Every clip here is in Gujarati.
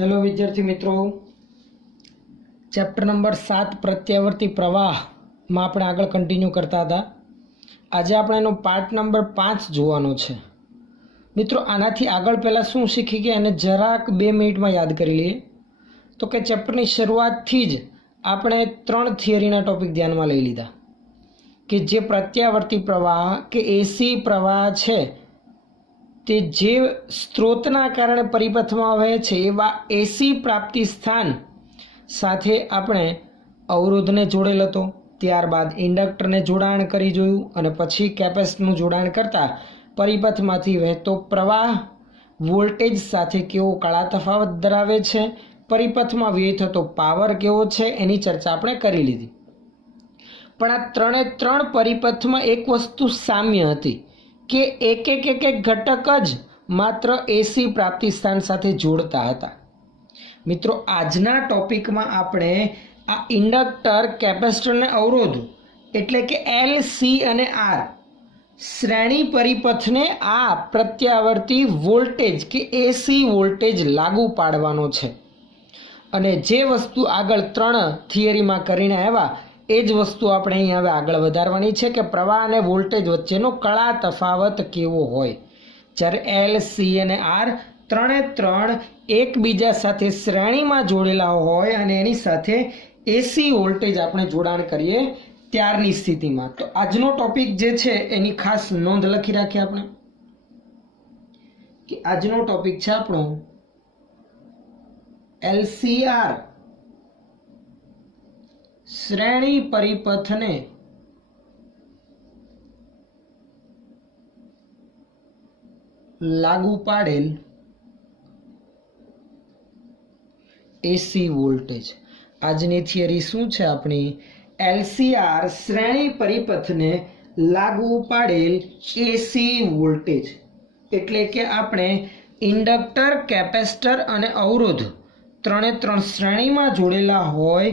हेलो विद्यार्थी मित्रों, चैप्टर नंबर 7 प्रत्यावर्ती प्रवाह में આપણે આગળ કન્ટિન્યુ કરતા હતા। આજે આપણે એનો પાર્ટ નંબર 5 જોવાનો છે। મિત્રો, આનાથી આગળ પહેલાં શું શીખી ગયા અને જરાક 2 મિનિટમાં યાદ કરી લઈએ તો કે ચેપ્ટરની શરૂઆતથી જ આપણે 3 થિયરીના ટોપિક ધ્યાનમાં લઈ લીધા કે જે પ્રત્યાવર્તી પ્રવાહ કે એસી પ્રવાહ છે તે જે સ્ત્રોતના કારણે પરિપથમાં વહે છે એવા એસી પ્રાપ્તિ સ્થાન સાથે આપણે અવરોધને જોડેલ હતો, ત્યારબાદ ઇન્ડક્ટરને જોડાણ કરી જોયું અને પછી કેપેસિટરનું જોડાણ કરતાં પરિપથમાંથી વહેતો પ્રવાહ વોલ્ટેજ સાથે કેવો કાળા તફાવત ધરાવે છે, પરિપથમાં વ્યય થતો પાવર કેવો છે એની ચર્ચા આપણે કરી લીધી। પણ આ ત્રણે ત્રણ પરિપથમાં એક વસ્તુ સામ્ય હતી કે એક ઘટક જ માત્ર એસી પ્રાપ્તિ સ્થાન સાથે જોડતા હતા। મિત્રો, આજના ટોપિકમાં આપણે આ ઇન્ડક્ટર, કેપેસિટર અને અવરોધ એટલે કે એલ, સી અને આર શ્રેણી પરિપથને આ પ્રત્યાવર્તી વોલ્ટેજ કે એસી વોલ્ટેજ લાગુ પાડવાનો છે અને જે વસ્તુ આગળ 3 થિયરીમાં કરીને આવ્યા એ જ વસ્તુ આપણે અહીં હવે આગળ વધારવાની છે કે પ્રવાહ અને વોલ્ટેજ વચ્ચેનો કળા તફાવત કેવો હોય જ્યારે એલ, સી અને આર ત્રણે ત્રણ એકબીજા સાથે શ્રેણીમાં જોડેલા હોય અને એની સાથે એસી વોલ્ટેજ આપણે જોડાણ કરીએ ત્યારની સ્થિતિમાં। તો આજનો ટોપિક જે છે એની ખાસ નોંધ લખી રાખીએ આપણે કે આજનો ટોપિક છે આપણો એલસીઆર શ્રેણી પરિપથને લાગુ પાડેલ એસી વોલ્ટેજ। આજની થિયરી શું છે આપણી? એલસીઆર શ્રેણી પરિપથને લાગુ પાડેલ એસી વોલ્ટેજ એટલે કે આપણે ઇન્ડક્ટર, કેપેસિટર અને અવરોધ ત્રણે ત્રણ શ્રેણીમાં જોડેલા હોય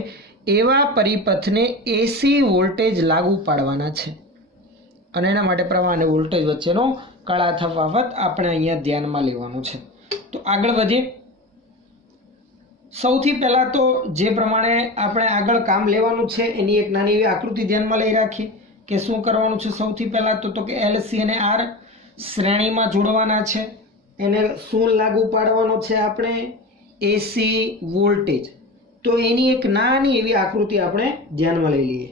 એવા પરિપથને એસી વોલ્ટેજ લાગુ પાડવાના છે અને એના માટે પ્રવાહ અને વોલ્ટેજ વચ્ચેનો કળા તફાવત આપણે અહીંયા ધ્યાનમાં લેવાનો છે। તો આગળ વધીએ। સૌથી પહેલાં તો જે પ્રમાણે આપણે આગળ કામ લેવાનું છે એની એક નાની એવી આકૃતિ ધ્યાનમાં લઈ રાખીએ કે શું કરવાનું છે। સૌથી પહેલાં તો કે એલ, સી અને આર શ્રેણીમાં જોડવાના છે, એને શું લાગુ પાડવાનો છે આપણે? AC voltage. તો એની એક નાની એવી આકૃતિ આપણે ધ્યાનમાં લઈ લઈએ।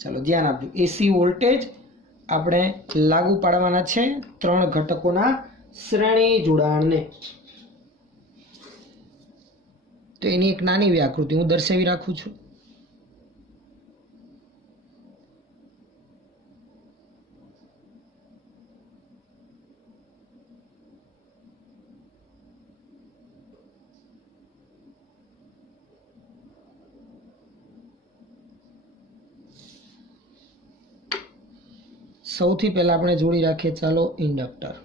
ચાલો ધ્યાન આપજો। એસી વોલ્ટેજ આપણે લાગુ પાડવાના છે 3 ઘટકોના શ્રેણી જોડાણને। તો એની એક નાની એવી આકૃતિ હું દર્શાવી રાખું છું। સૌથી પહેલા આપણે જોડી રાખીએ ચાલો ઇન્ડક્ટર।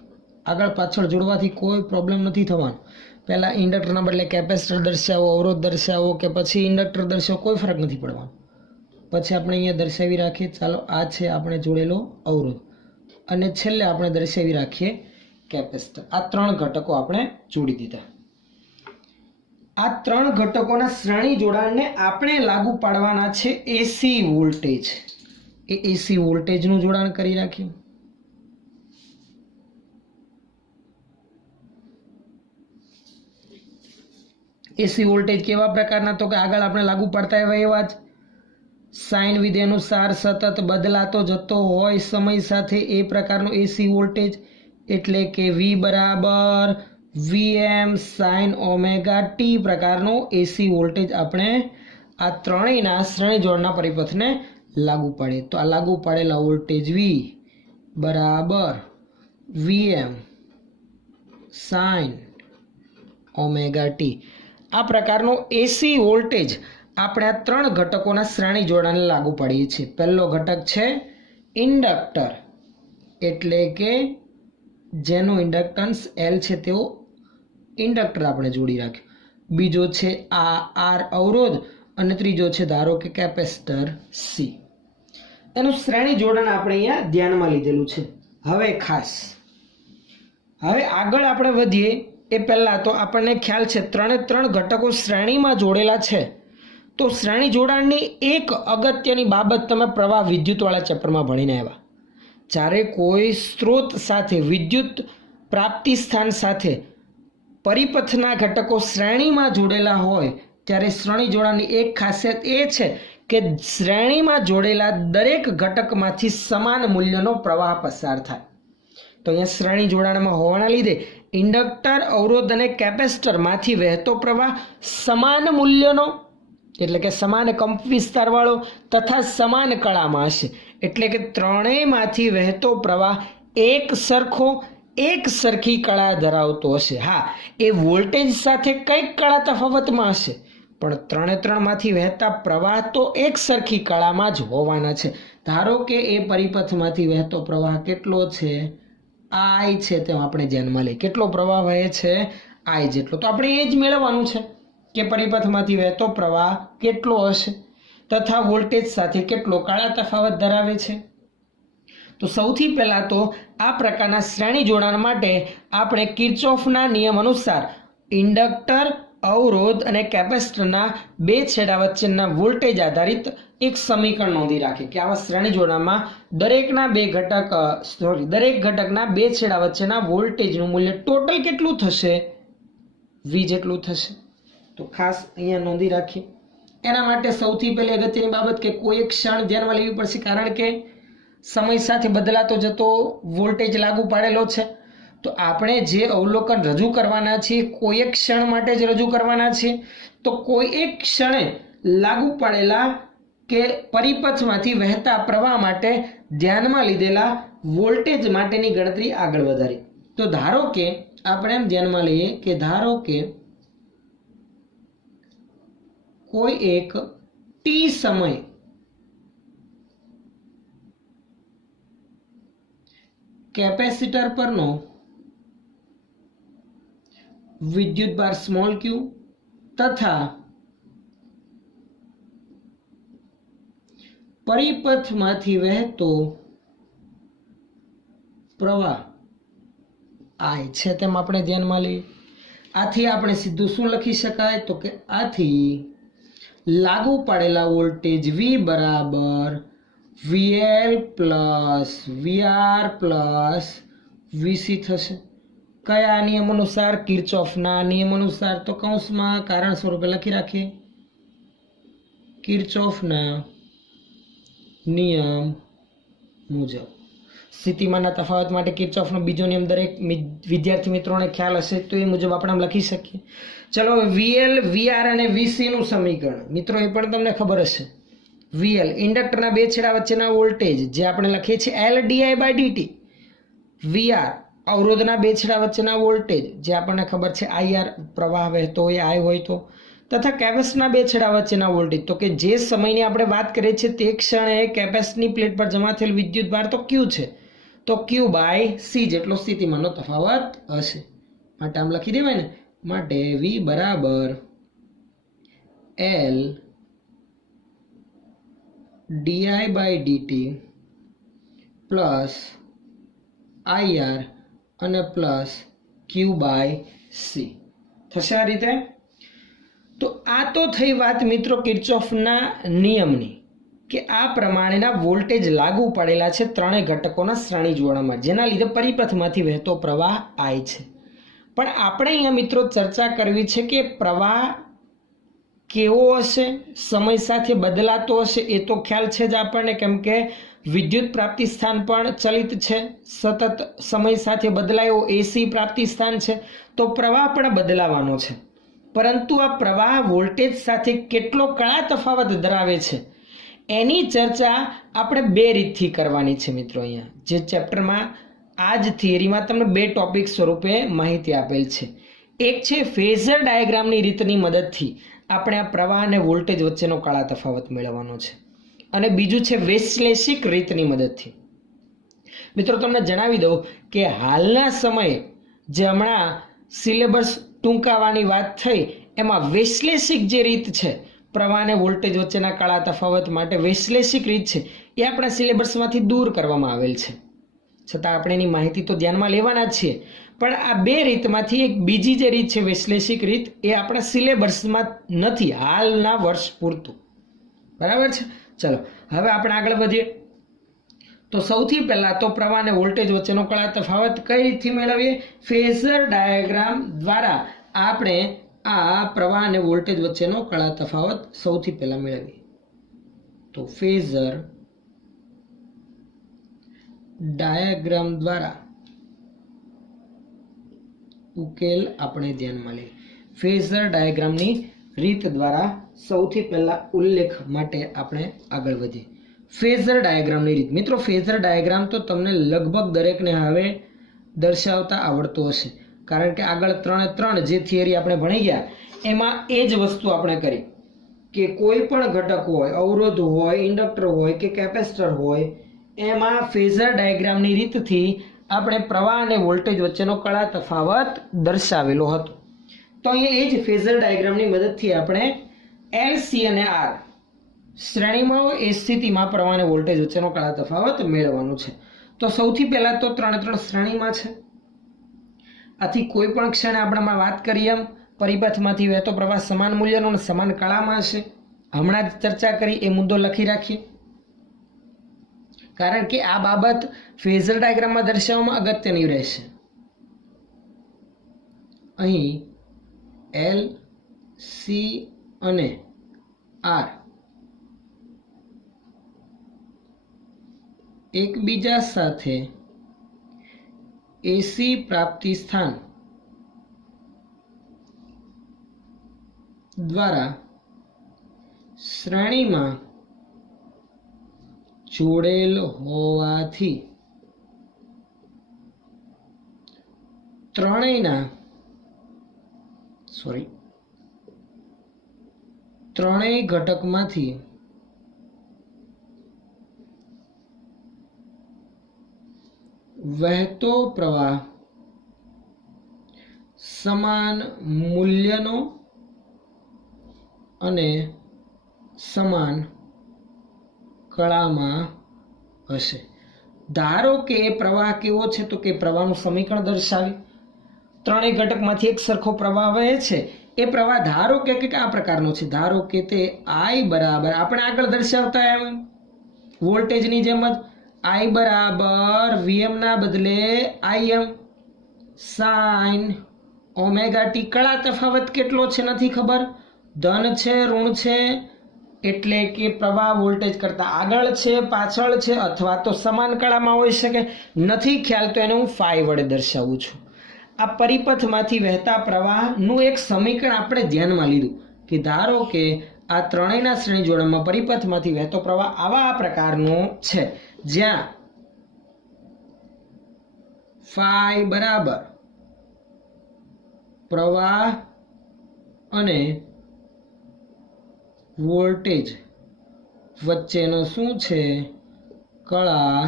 આગળ પાછળ જોડવાથી કોઈ પ્રોબ્લેમ નથી થવાનો। પહેલા ઇન્ડક્ટરના બદલે કેપેસિટર દર્શાવો, અવરોધ દર્શાવો કે પછી ઇન્ડક્ટર દર્શાવો, કોઈ ફરક નથી પડવાનો। પછી આપણે અહીંયા દર્શાવી રાખીએ ચાલો આ છે આપણે જોડેલો અવરોધ અને છેલ્લે આપણે દર્શાવી રાખીએ કેપેસિટર। આ 3 ઘટકો આપણે જોડી દીધા। આ 3 ઘટકોના શ્રેણી જોડાણને આપણે લાગુ પાડવાના છે એસી વોલ્ટેજ। એ એસી વોલ્ટેજનું જોડાણ કરી રાખ્યું। એસી વોલ્ટેજ કેવા પ્રકારના? તો કે આગળ આપણે લાગુ પાડતા એવા જ સાઇન વિધેય અનુસાર સતત બદલાતો જતો હોય સમય સાથે એ પ્રકારનો એસી વોલ્ટેજ એટલે કે V બરાબર VM સાઇન ઓમેગા ટી પ્રકારનો એસી વોલ્ટેજ આપણે આ ત્રણેયના શ્રેણી જોડના પરિપથને લાગુ પાડીએ। તો આ લાગુ પાડેલા વોલ્ટેજ V બરાબર VM સાઇન ઓમેગા ટી આ પ્રકારનો એસી વોલ્ટેજ આપણે આ 3 ઘટકોના શ્રેણી જોડાણને લાગુ પાડીએ છીએ। પહેલો ઘટક છે ઇન્ડક્ટર એટલે કે જેનું ઇન્ડક્ટન્સ L છે તેવો ઇન્ડક્ટર આપણે જોડી રાખ્યો। બીજો છે આ આર અવરોધ અને ત્રીજો છે ધારો કે કેપેસિટર C। એનું શ્રેણી જોડાણ આપણે અહીંયા ધ્યાનમાં લીધેલું છે। હવે આગળ આપણે વધીએ એ પહેલાં તો આપણને ખ્યાલ છે ત્રણે ત્રણ ઘટકો શ્રેણીમાં જોડેલા છે. તો શ્રેણી જોડાણની એક અગત્યની બાબત તમે પ્રવાહ વિદ્યુતવાળા ચેપ્ટરમાં ભણીને આવ્યા. જ્યારે કોઈ સ્ત્રોત સાથે વિદ્યુત પ્રાપ્તિ સ્થાન સાથે પરિપથના ઘટકો શ્રેણીમાં જોડેલા હોય ત્યારે શ્રેણી જોડાણની એક ખાસિયત એ છે કે શ્રેણીમાં જોડેલા દરેક ઘટકમાંથી સમાન મૂલ્યનો પ્રવાહ પસાર થાય. તો અહીંયા શ્રેણી જોડાણમાં હોવાના લીધે ઇન્ડક્ટર, અવરોધ અને કેપેસિટરમાંથી વહેતો પ્રવાહ સમાન મૂલ્યનો એટલે કે સમાન કંપ વિસ્તારવાળો તથા સમાન કળામાં હશે. એટલે કે ત્રણેયમાંથી વહેતો પ્રવાહ એક સરખી કળા ધરાવતો હશે. હા, એ વોલ્ટેજ સાથે કંઈક કળા તફાવતમાં હશે, પણ ત્રણેયમાંથી વહેતા પ્રવાહ તો એક સરખી કળામાં જ હોવાના છે. ધારો કે એ પરિપથમાંથી વહેતો પ્રવાહ કેટલો છે? I છે, તેમ આપણે ધ્યાનમાં લઈએ. કેટલો પ્રવાહ વહે છે? I જેટલો. તો આપણે એ જ મેળવવાનું છે કે પરિપથમાંથી વહેતો પ્રવાહ કેટલો હશે તથા વોલ્ટેજ સાથે કેટલો કળા તફાવત ધરાવે છે. તો સૌથી પહેલાં તો આ પ્રકારના શ્રેણી જોડાણ માટે આપણે કિર્ચોફના નિયમ અનુસાર ઇન્ડક્ટર, અવરોધ અને કેપેસિટરના બે છેડા વચ્ચેના વોલ્ટેજ આધારિત એક સમીકરણ નોંધી રાખીએ કે આવા શ્રેણી જોડાણમાં દરેક ઘટકના બે છેડા વચ્ચેના વોલ્ટેજનું મૂલ્ય ટોટલ કેટલું થશે? V જેટલું થશે. તો ખાસ અહીંયા નોંધી રાખીએ. એના માટે સૌથી પહેલી અગત્યની બાબત કે કોઈ એક ક્ષણ ધ્યાનમાં લેવી પડશે, કારણ કે સમય સાથે બદલાતો જતો વોલ્ટેજ લાગુ પાડેલો છે. તો આપણે જે અવલોકન રજૂ કરવાના છીએ કોઈ એક ક્ષણ માટે જ રજૂ કરવાના છીએ. તો કોઈ એક ક્ષણે લાગુ પાડેલા કે પરિપથમાંથી વહેતા પ્રવાહ માટે ધ્યાનમાં લીધેલા વોલ્ટેજ માટેની ગણતરી આગળ વધારી. તો ધારો કે આપણે એમ ધ્યાનમાં લઈએ કે ધારો કે કોઈ એક t સમય કેપેસિટર પરનો વિદ્યુતભાર સ્મોલ ક્યુ તથા પરિપથમાંથી વહેતો પ્રવાહ I છે તેમ આપણે ધ્યાનમાં લઈએ. આથી આપણે સીધું શું લખી શકાય? તો કે આથી લાગુ પાડેલા વોલ્ટેજ V બરાબર VL plus VR plus VC થશે. કયા નિયમ અનુસાર? કિર્ચોફના નિયમ અનુસાર. તો કૌંસમાં કારણ સ્વરૂપે લખી રાખીએ કિર્ચોફના નિયમ મુજબ. સ્થિતિમાનના તફાવત માટે કિર્ચોફનો બીજો નિયમ દરેક વિદ્યાર્થી મિત્રોને ખ્યાલ હશે, તો એ મુજબ આપણે આમ લખી શકીએ. ચલો, VL, VR અને VC નું સમીકરણ મિત્રો એ પણ તમને ખબર હશે. VL ઇન્ડક્ટરના બે છેડા વચ્ચેના વોલ્ટેજ જે આપણે લખીએ છીએ LdI/dt. VR અવરોધના બે છેડા વચ્ચેના વોલ્ટેજ જે આપણને ખબર છે IR, પ્રવાહ વહેતો હોય I હોય તો, તથા કેપેસિટરના બે છેડા વચ્ચેના વોલ્ટેજ. તો કે જે સમયની આપણે વાત કરીએ છીએ તે ક્ષણે કેપેસિટરની પ્લેટ પર જમા થયેલ વિદ્યુત ભાર તો Q છે, તો Q/C જેટલો સ્થિતિમાનનો તફાવત હશે. માટે આમ લખી દેવાય ને. માટે V બરાબર L dI/dt પ્લસ IR અને પ્લસ Q/C થશે. આ રીતે. તો આ તો થઈ વાત મિત્રો કિર્ચોફના નિયમની કે આ પ્રમાણેના વોલ્ટેજ લાગુ પડેલા છે ત્રણેય ઘટકોના શ્રેણી જોડાણમાં, જેના લીધે પરિપથમાંથી વહેતો પ્રવાહ I છે. પણ આપણે અહીંયા મિત્રો ચર્ચા કરવી છે કે પ્રવાહ કેવો હશે, સમય સાથે બદલાતો હશે. એ તો ખ્યાલ છે જ આપણને, કેમ કે વિદ્યુત પ્રાપ્તિ સ્થાન પણ ચલિત છે, સતત સમય સાથે બદલાયો AC પ્રાપ્તિ સ્થાન છે, તો પ્રવાહ પણ બદલાવાનો છે. પરંતુ આ પ્રવાહ વોલ્ટેજ સાથે કેટલો કળા તફાવત ધરાવે છે એની ચર્ચા આપણે બે રીતથી કરવાની છે મિત્રો. અહીંયા જે ચેપ્ટરમાં આ જ થિયરીમાં તમને બે ટોપિક સ્વરૂપે માહિતી આપેલ છે. એક છે ફેઝર ડાયાગ્રામની રીતની મદદથી આપણે આ પ્રવાહ અને વોલ્ટેજ વચ્ચેનો કળા તફાવત મેળવવાનો છે, અને બીજું છે વૈશ્લેષિક રીતની મદદથી. મિત્રો તમને જણાવી દઉં કે હાલના સમયે જે હમણાં સિલેબસ ટૂંકાવાની વાત થઈ એમાં વૈશ્લેષિક જે રીત છે પ્રવાહ અને વોલ્ટેજ વચ્ચેના કળા તફાવત માટે, વૈશ્લેષિક રીત છે એ આપણા સિલેબસમાંથી દૂર કરવામાં આવેલ છે. છતાં આપણે એની માહિતી તો ધ્યાનમાં લેવાના જ છીએ, પણ આ બે રીતમાંથી એક બીજી જે રીત છે વિશ્લેષિક રીત એ આપણા સિલેબસમાં નથી હાલના વર્ષ પૂરતું. બરાબર છે. ચલો હવે આપણે આગળ વધીએ. તો સૌથી પહેલા તો પ્રવાહ અને વોલ્ટેજ વચ્ચેનો કળા તફાવત કઈ રીતથી મેળવીએ? ફેઝર ડાયાગ્રામ દ્વારા આપણે આ પ્રવાહ અને વોલ્ટેજ વચ્ચેનો કળા તફાવત સૌથી પહેલા મેળવીએ. તો ફેઝર ડાયાગ્રામ દ્વારા ઉકેલ આપણે ધ્યાનમાં લઈએ. ફેઝર ડાયાગ્રામની રીત દ્વારા સૌથી પહેલા ઉલ્લેખ માટે આપણે આગળ વધીએ. ફેઝર ડાયાગ્રામની રીત. મિત્રો ફેઝર ડાયાગ્રામ તો તમને લગભગ દરેકને હવે દર્શાવતા આવડતો હશે, કારણ કે આગળ 3 જે થિયરી આપણે ભણી ગયા એમાં એ જ વસ્તુ આપણે કરી કે કોઈ પણ ઘટક હોય, અવરોધ હોય, ઇન્ડક્ટર હોય કે કેપેસિટર હોય, એમાં ફેઝર ડાયાગ્રામની રીતથી આપણે પ્રવાહ અને વોલ્ટેજ વચ્ચેનો કળા તફાવત દર્શાવેલો હતો. તો અહીંયા એ જ ફેઝર ડાયાગ્રામની મદદથી આપણે એલ, સી અને આર શ્રેણીમાં હોય એ સ્થિતિમાં પ્રવાહ અને વોલ્ટેજ વચ્ચેનો કળા તફાવત મેળવવાનો છે. તો સૌથી પહેલા તો 3 શ્રેણીમાં છે. આથી કોઈ પણ ક્ષણે આપણે વાત કરીએ એમ પરિપથમાંથી વહેતો પ્રવાહ સમાન મૂલ્યનો અને સમાન કળામાં હશે. હમણાં જ ચર્ચા કરી એ મુદ્દો લખી રાખીએ, કારણ કે આ બાબત ફેઝર ડાયાગ્રામમાં દર્શાવવામાં અગત્યની રહેશે. અહીં એલ, સી અને આર એકબીજા સાથે એસી પ્રાપ્તિ સ્થાન દ્વારા શ્રેણીમાં જોડેલ હોવાથી ત્રણેય ઘટકમાંથી વહેતો પ્રવાહ સમાન મૂલ્યનો અને સમાન કળામાં હશે. ધારો કે એ પ્રવાહ કેવો છે? તો કે પ્રવાહનું સમીકરણ દર્શાવી ત્રણેય ઘટકમાંથી એક સરખો પ્રવાહ વહે છે. એ પ્રવાહ ધારો કે આ પ્રકારનો છે. ધારો કે તે I બરાબર આપણે આગળ દર્શાવતા એમ વોલ્ટેજની જેમ જ I બરાબર VM ના બદલે IM sin ઓમેગા ટી. કળા તફાવત કેટલો છે નથી ખબર, ધન છે ઋણ છે, એટલે કે પ્રવાહ વોલ્ટેજ કરતા આગળ છે, પાછળ છે, અથવા તો સમાન કળામાં હોઈ શકે. નથી ખ્યાલ તો એને હું ફાઈ વડે દર્શાવું છું. આ પરિપથમાંથી વહેતા પ્રવાહનું એક સમીકરણ આપણે ધ્યાનમાં લીધું કે ધારો કે આ ત્રણેયના શ્રેણી જોડાણમાં પરિપથમાંથી વહેતો પ્રવાહ આવા પ્રકારનો છે, જ્યાં ફાઈ બરાબર પ્રવાહ અને વોલ્ટેજ વચ્ચેનો શું છે? કળા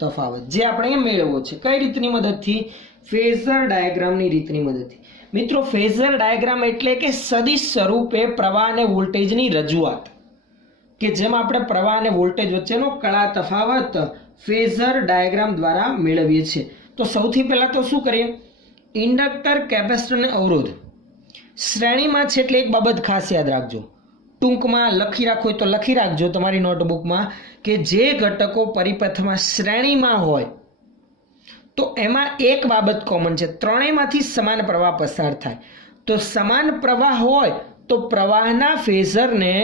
તફાવત, જે આપણે મેળવવો છે. કઈ રીતની મદદથી? ફેઝર ડાયાગ્રામની રીતની મદદથી. મિત્રો ફેઝર ડાયાગ્રામ એટલે કે સદિશ સ્વરૂપે પ્રવાહ અને વોલ્ટેજની રજૂઆત, કે જેમાં આપણે પ્રવાહ અને વોલ્ટેજ વચ્ચેનો કળા તફાવત ફેઝર ડાયાગ્રામ દ્વારા મેળવીએ છીએ. તો સૌથી પહેલા તો શું કરીએ? ઇન્ડક્ટર, કેપેસિટર અને અવરોધ શ્રેણીમાં છે. એટલે એક બાબત ખાસ યાદ રાખજો, ટૂંકમાં લખી રાખો તો લખી રાખજો તમારી નોટબુકમાં, કે જે ઘટકો પરિપથમાં શ્રેણીમાં હોય તો એમાં એક બાબત કોમન છે, ત્રણેયમાંથી સમાન પ્રવાહ પસાર થાય. તો સમાન પ્રવાહ હોય તો પ્રવાહના ફેઝરને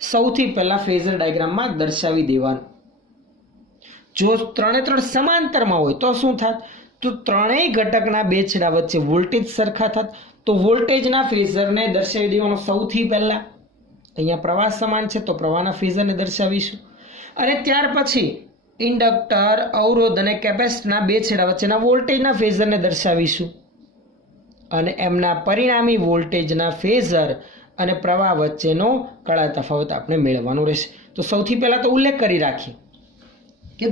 સૌથી પહેલા ફેઝર ડાયાગ્રામમાં દર્શાવી દેવાનું. જો 3 સમાંતરમાં હોય તો શું થાય? તો ત્રણેય ઘટકના બે છેડા વચ્ચે વોલ્ટેજ સરખા થાય, તો વોલ્ટેજના ફેઝરને દર્શાવી દેવાનો સૌથી પહેલા. અહીંયા પ્રવાહ સમાન છે તો પ્રવાહના ફેઝરને દર્શાવીશું, અને ત્યાર પછી ઇન્ડક્ટર, અવરોધ અને કેપેસિટરના બે છેડા વચ્ચેના વોલ્ટેજના ફેઝરને દર્શાવીશું, અને એમના પરિણામી વોલ્ટેજના ફેઝર અને પ્રવાહ વચ્ચેનો કળા તફાવત આપણે મેળવવાનો રહેશે. તો સૌથી પહેલા તો ઉલ્લેખ કરી રાખીએ કે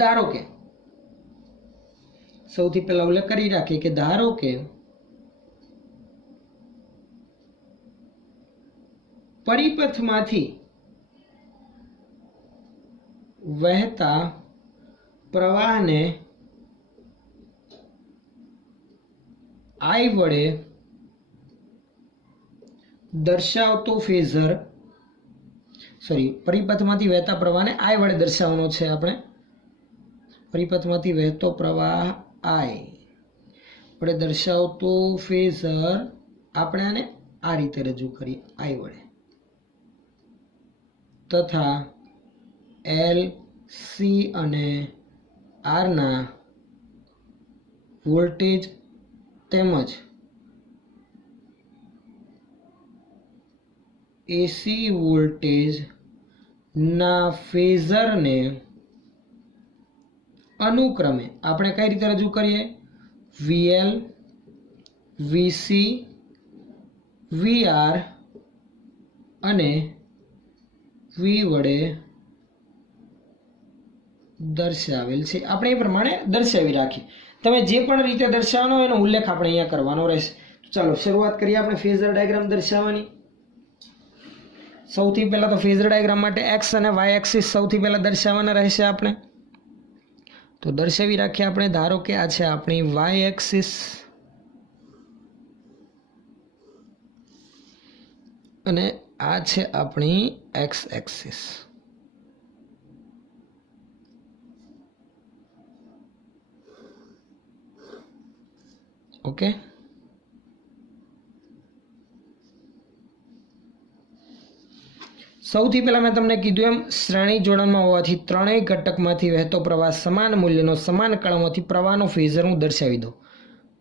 ધારો કે પરિપથમાંથી વહેતા પ્રવાહને I વડે દર્શાવતો ફેઝર, સોરી, પરિપથમાંથી વહેતા પ્રવાહને I વડે દર્શાવવાનો છે આપણે. પરિપથમાંથી વહેતો પ્રવાહ I વડે દર્શાવતો ફેઝર આપણે આને આ રીતે રજૂ કરીએ I વડે, તથા L, C અને R ના વોલ્ટેજ તેમજ AC વોલ્ટેજ ના ફેઝરને અનુક્રમે આપણે કઈ રીતે રજૂ કરીએ? VL, VC, VR અને V વડે દર્શાવેલ છે. આપણે એ પ્રમાણે દર્શાવી રાખીએ. તમે જે પણ રીતે દર્શાવવાનો એનો ઉલ્લેખ આપણે અહીંયા કરવાનો રહેશે. ચાલો શરૂઆત કરીએ આપણે ફેઝર ડાયાગ્રામ દર્શાવવાની. સૌથી પહેલા તો ફેઝર ડાયાગ્રામ માટે એક્સ અને વાય એક્સિસ સૌથી પહેલા દર્શાવવાના રહેશે આપણે. તો દર્શાવી રાખીએ આપણે. ધારો કે આ છે આપણી વાય એક્સિસ અને આ છે આપણી એક્સ એક્સિસ. ઓકે, સૌથી પહેલા મેં તમને કીધું એમ શ્રેણી જોડાણમાં હોવાથી ત્રણેય ઘટકમાંથી વહેતો પ્રવાહ સમાન મૂલ્યનો સમાન કળામાંથી પ્રવાહનો ફેઝર હું દર્શાવી દઉં.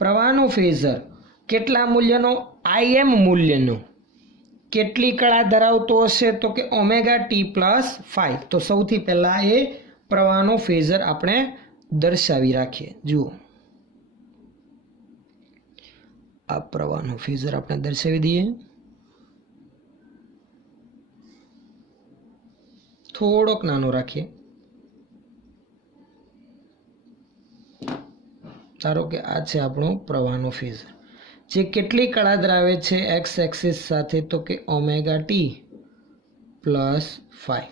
પ્રવાહનો ફેઝર કેટલા મૂલ્યનો? Im મૂલ્યનો. કેટલી કળા ધરાવતો હશે? તો કે ઓમેગા ટી પ્લસ 5. તો સૌથી પહેલા એ પ્રવાહનો ફેઝર આપણે દર્શાવી રાખીએ. જુઓ, આ પ્રવાહનો ફેઝર આપણે દર્શાવી દઈએ. થોડોક નાનો રાખીએ. ધારો કે આ છે આપણો પ્રવાહનો ફેઝર, જે કેટલી કળા ધરાવે છે એક્સ એક્સિસ સાથે? તો કે ઓમેગા ટી પ્લસ 5.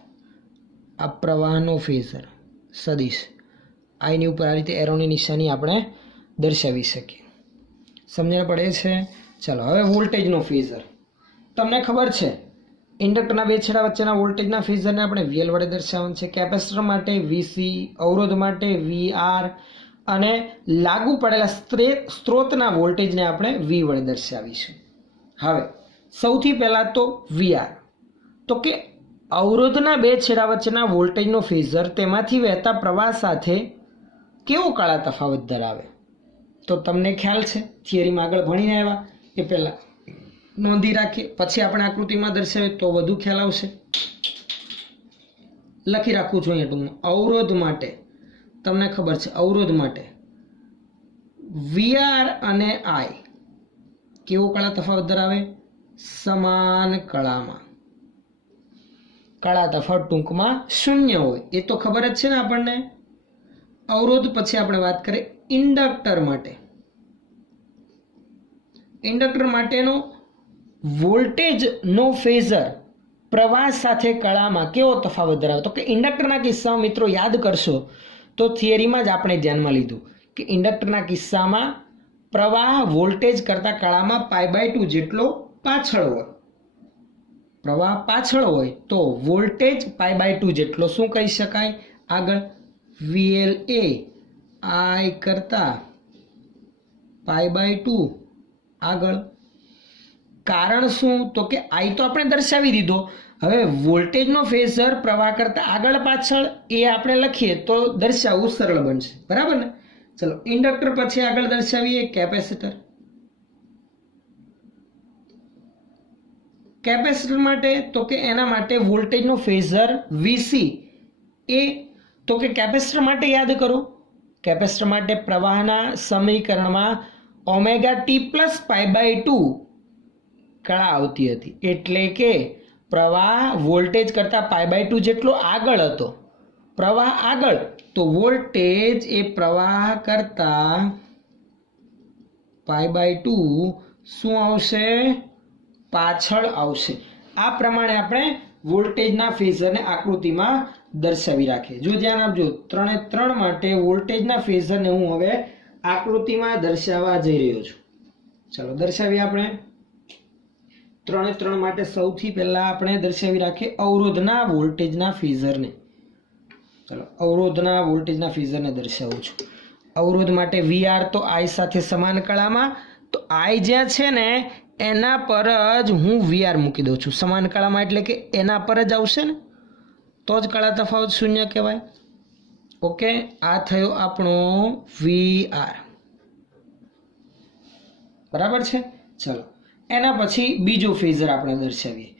આ પ્રવાહનો ફેઝર સદિશ આઈની ઉપર આ રીતે એરોની નિશાની આપણે દર્શાવી શકીએ. સમજણ પડે છે? ચાલો હવે વોલ્ટેજનો ફેઝર. તમને ખબર છે ઇન્ડક્ટરના બે છેડા વચ્ચેના વોલ્ટેજના ફેઝરને આપણે VL વડે દર્શાવવાનું છે. કેપેસિટર માટે VC, અવરોધ માટે VR અને લાગુ પડેલા સ્ત્રોતના વોલ્ટેજને આપણે V વડે દર્શાવીશું. હવે સૌથી પહેલા તો VR, તો કે અવરોધના બે છેડા વચ્ચેના વોલ્ટેજનો ફેઝર તેમાંથી વહેતા પ્રવાહ સાથે કેવો કાળા તફાવત ધરાવે? તો તમને ખ્યાલ છે, થિયરીમાં આગળ ભણીને આવ્યા એ પહેલા નોંધી રાખીએ, પછી આપણે આકૃતિમાં દર્શાવીએ તો વધુ ખ્યાલ આવશે. લખી રાખું છું અહીંયા ટૂંકમાં. અવરોધ માટે તમને ખબર છે, અવરોધ માટે VR અને I કેવો કળા તફાવત ધરાવે? સમાન કળામાં. કળા તફાવત ટૂંકમાં શૂન્ય હોય એ તો ખબર જ છે ને આપણને. અવરોધ પછી આપણે વાત કરીએ ઇન્ડક્ટર માટે. ઇન્ડક્ટર માટેનો વોલ્ટેજનો ફેઝર પ્રવાહ સાથે કળામાં કેવો તફાવત ધરાવે? તો કે ઇન્ડક્ટરના કિસ્સામાં મિત્રો યાદ કરશો તો થિયરીમાં જ આપણે ધ્યાનમાં લીધું કે ઇન્ડક્ટરના કિસ્સામાં પ્રવાહ વોલ્ટેજ કરતાં કળામાં π/2 જેટલો પાછળ હોય. પ્રવાહ પાછળ હોય તો વોલ્ટેજ π/2 જેટલો શું કહી શકાય? આગળ VL એ I કરતા π/2 આગળ. કારણ શું? તો કે I તો આપણે દર્શાવી દીધો. હવે વોલ્ટેજનો ફેઝર પ્રવાહ કરતા આગળ પાછળ એ આપણે લખીએ તો દર્શાવવું સરળ બનશે. બરાબર ને? ચલો ઇન્ડક્ટર પછી આગળ દર્શાવીએ કેપેસિટર. કેપેસિટર માટે તો કે એના માટે વોલ્ટેજનો ફેઝર VC એ તો કે કેપેસિટર માટે યાદ કરો. કેપેસિટર માટે પ્રવાહના સમીકરણમાં ઓમેગા ટી પ્લસ π/2 કળા આવતી હતી, એટલે કે પ્રવાહ વોલ્ટેજ કરતા π/2 જેટલો આગળ હતો. પ્રવાહ આગળ તો વોલ્ટેજ એ પ્રવાહ કરતા π/2 શું આવશે? પાછળ આવશે. આ પ્રમાણે આપણે વોલ્ટેજના ફેઝરને આકૃતિમાં દર્શાવી રાખીએ. જો ધ્યાન આપજો, 3 માટે વોલ્ટેજના ફેઝરને હું હવે આકૃતિમાં દર્શાવવા જઈ રહ્યો છું. चलो दर्शावीए આપણે ત્રણે ત્રણ માટે સૌથી પહેલા આપણે દર્શાવી રાખીએ અવરોધના વોલ્ટેજના ફેઝરને. ચલો અવરોધના વોલ્ટેજના ફેઝરને દર્શાવું છું. અવરોધ માટે VR તો I સાથે સમાન કળામાં, તો I જ્યાં છે ને એના પર જ હું VR મૂકી દઉં છું. સમાન કળામાં એટલે કે એના પર જ આવશે ને, તો જ કળા તફાવત શૂન્ય કહેવાય. ઓકે, આ થયો આપણો VR. બરાબર છે. ચલો એના પછી બીજો ફેઝર આપણે દર્શાવીએ.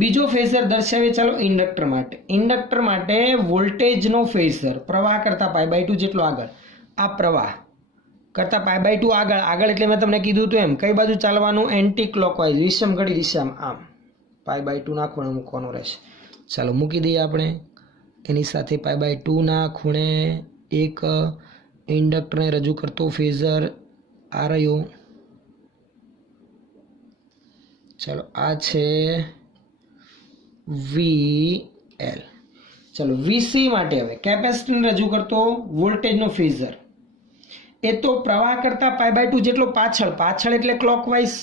બીજો ફેઝર દર્શાવીએ ચાલો ઇન્ડક્ટર માટે. ઇન્ડક્ટર માટે વોલ્ટેજનો ફેઝર પ્રવાહ કરતાં π/2 જેટલો આગળ. આ પ્રવાહ કરતાં π/2 આગળ આગળ એટલે મેં તમને કીધું હતું એમ કઈ બાજુ ચાલવાનું, એન્ટી ક્લોકવાઇઝ વિષમ ઘડી દિશામાં. આમ π/2 ના ખૂણે મૂકવાનું રહેશે. ચાલો મૂકી દઈએ આપણે. એની સાથે π/2 ના ખૂણે એક ઇન્ડક્ટરને રજૂ કરતો ફેઝર આ રહ્યો. ચલો આ છે VL. ચલો VC માટે હવે કેપેસિટરને રજૂ કરતો વોલ્ટેજનો ફેઝર એ તો પ્રવાહ કરતાં π/2 જેટલો પાછળ, પાછળ એટલે ક્લોકવાઇઝ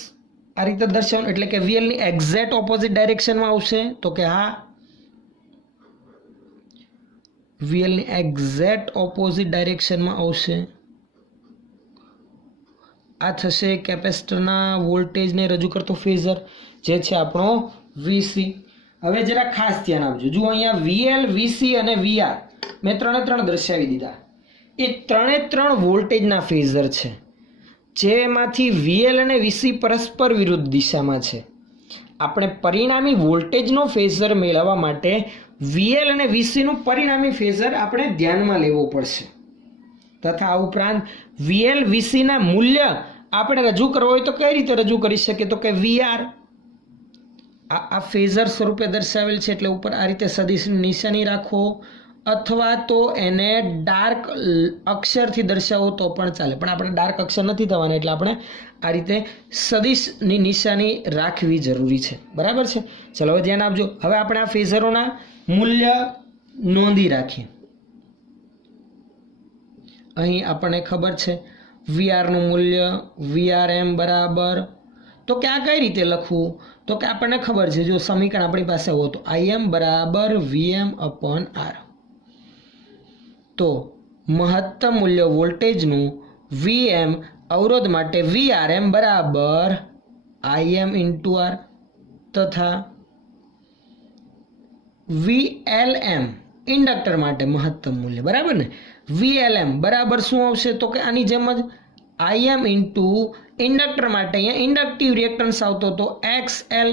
આ રીતે દર્શાવવાનું, એટલે કે VL ની એક્ઝેક્ટ ઓપોઝિટ ડાયરેક્શનમાં આવશે. તો કે હા, VL ની એક્ઝેક્ટ ઓપોઝિટ ડાયરેક્શનમાં આવશે. આ થશે કેપેસિટરના વોલ્ટેજને રજૂ કરતો ફેઝર જે છે આપણો VC. હવે જરા ખાસ ધ્યાન આપજો. જુઓ અહીંયા VL, VC અને VR મેં ત્રણે ત્રણ દર્શાવી દીધા. એ ત્રણે ત્રણ વોલ્ટેજના ફેઝર છે, જેમાંથી VL અને VC પરસ્પર વિરુદ્ધ દિશામાં છે. આપણે પરિણામી વોલ્ટેજનો ફેઝર મેળવવા માટે VL અને VC નું પરિણામી ફેઝર આપણે ધ્યાનમાં લેવું પડશે. તથા આ ઉપરાંત VL, VC ના મૂલ્ય આપણે રજૂ કરવા હોય તો કઈ રીતે રજૂ કરી શકીએ? તો કે VR આ ફેઝર સ્વરૂપે દર્શાવેલ છે, એટલે ઉપર આ રીતે સદિશની નિશાની રાખો, અથવા તો એને ડાર્ક અક્ષરથી દર્શાવો તો પણ ચાલે. પણ આપણે ડાર્ક અક્ષર નથી થવાના, એટલે આપણે આ રીતે સદિશની નિશાની રાખવી જરૂરી છે. બરાબર છે. ચલો હવે ધ્યાન આપજો. હવે આપણે આ ફેઝરોના મૂલ્ય નોંધી રાખીએ. અહીં આપણને ખબર છે VR નું મૂલ્ય VRM બરાબર, તો કે આ કઈ રીતે લખવું? તો કે આપણને ખબર છે, જો સમીકરણ આપણી પાસે હોય તો IM બરાબર VM/R. તો મહત્તમ મૂલ્ય વોલ્ટેજનું VM અવરોધ માટે VRM બરાબર IM/R તથા VLM ઇન્ડક્ટર માટે મહત્તમ મૂલ્ય બરાબર ને, VLM બરાબર શું આવશે? તો કે આની જેમ જ IM ઇન્ડક્ટર માટે અહીંયા ઇન્ડક્ટિવ રિએક્ટન્સ આવતો તો XL,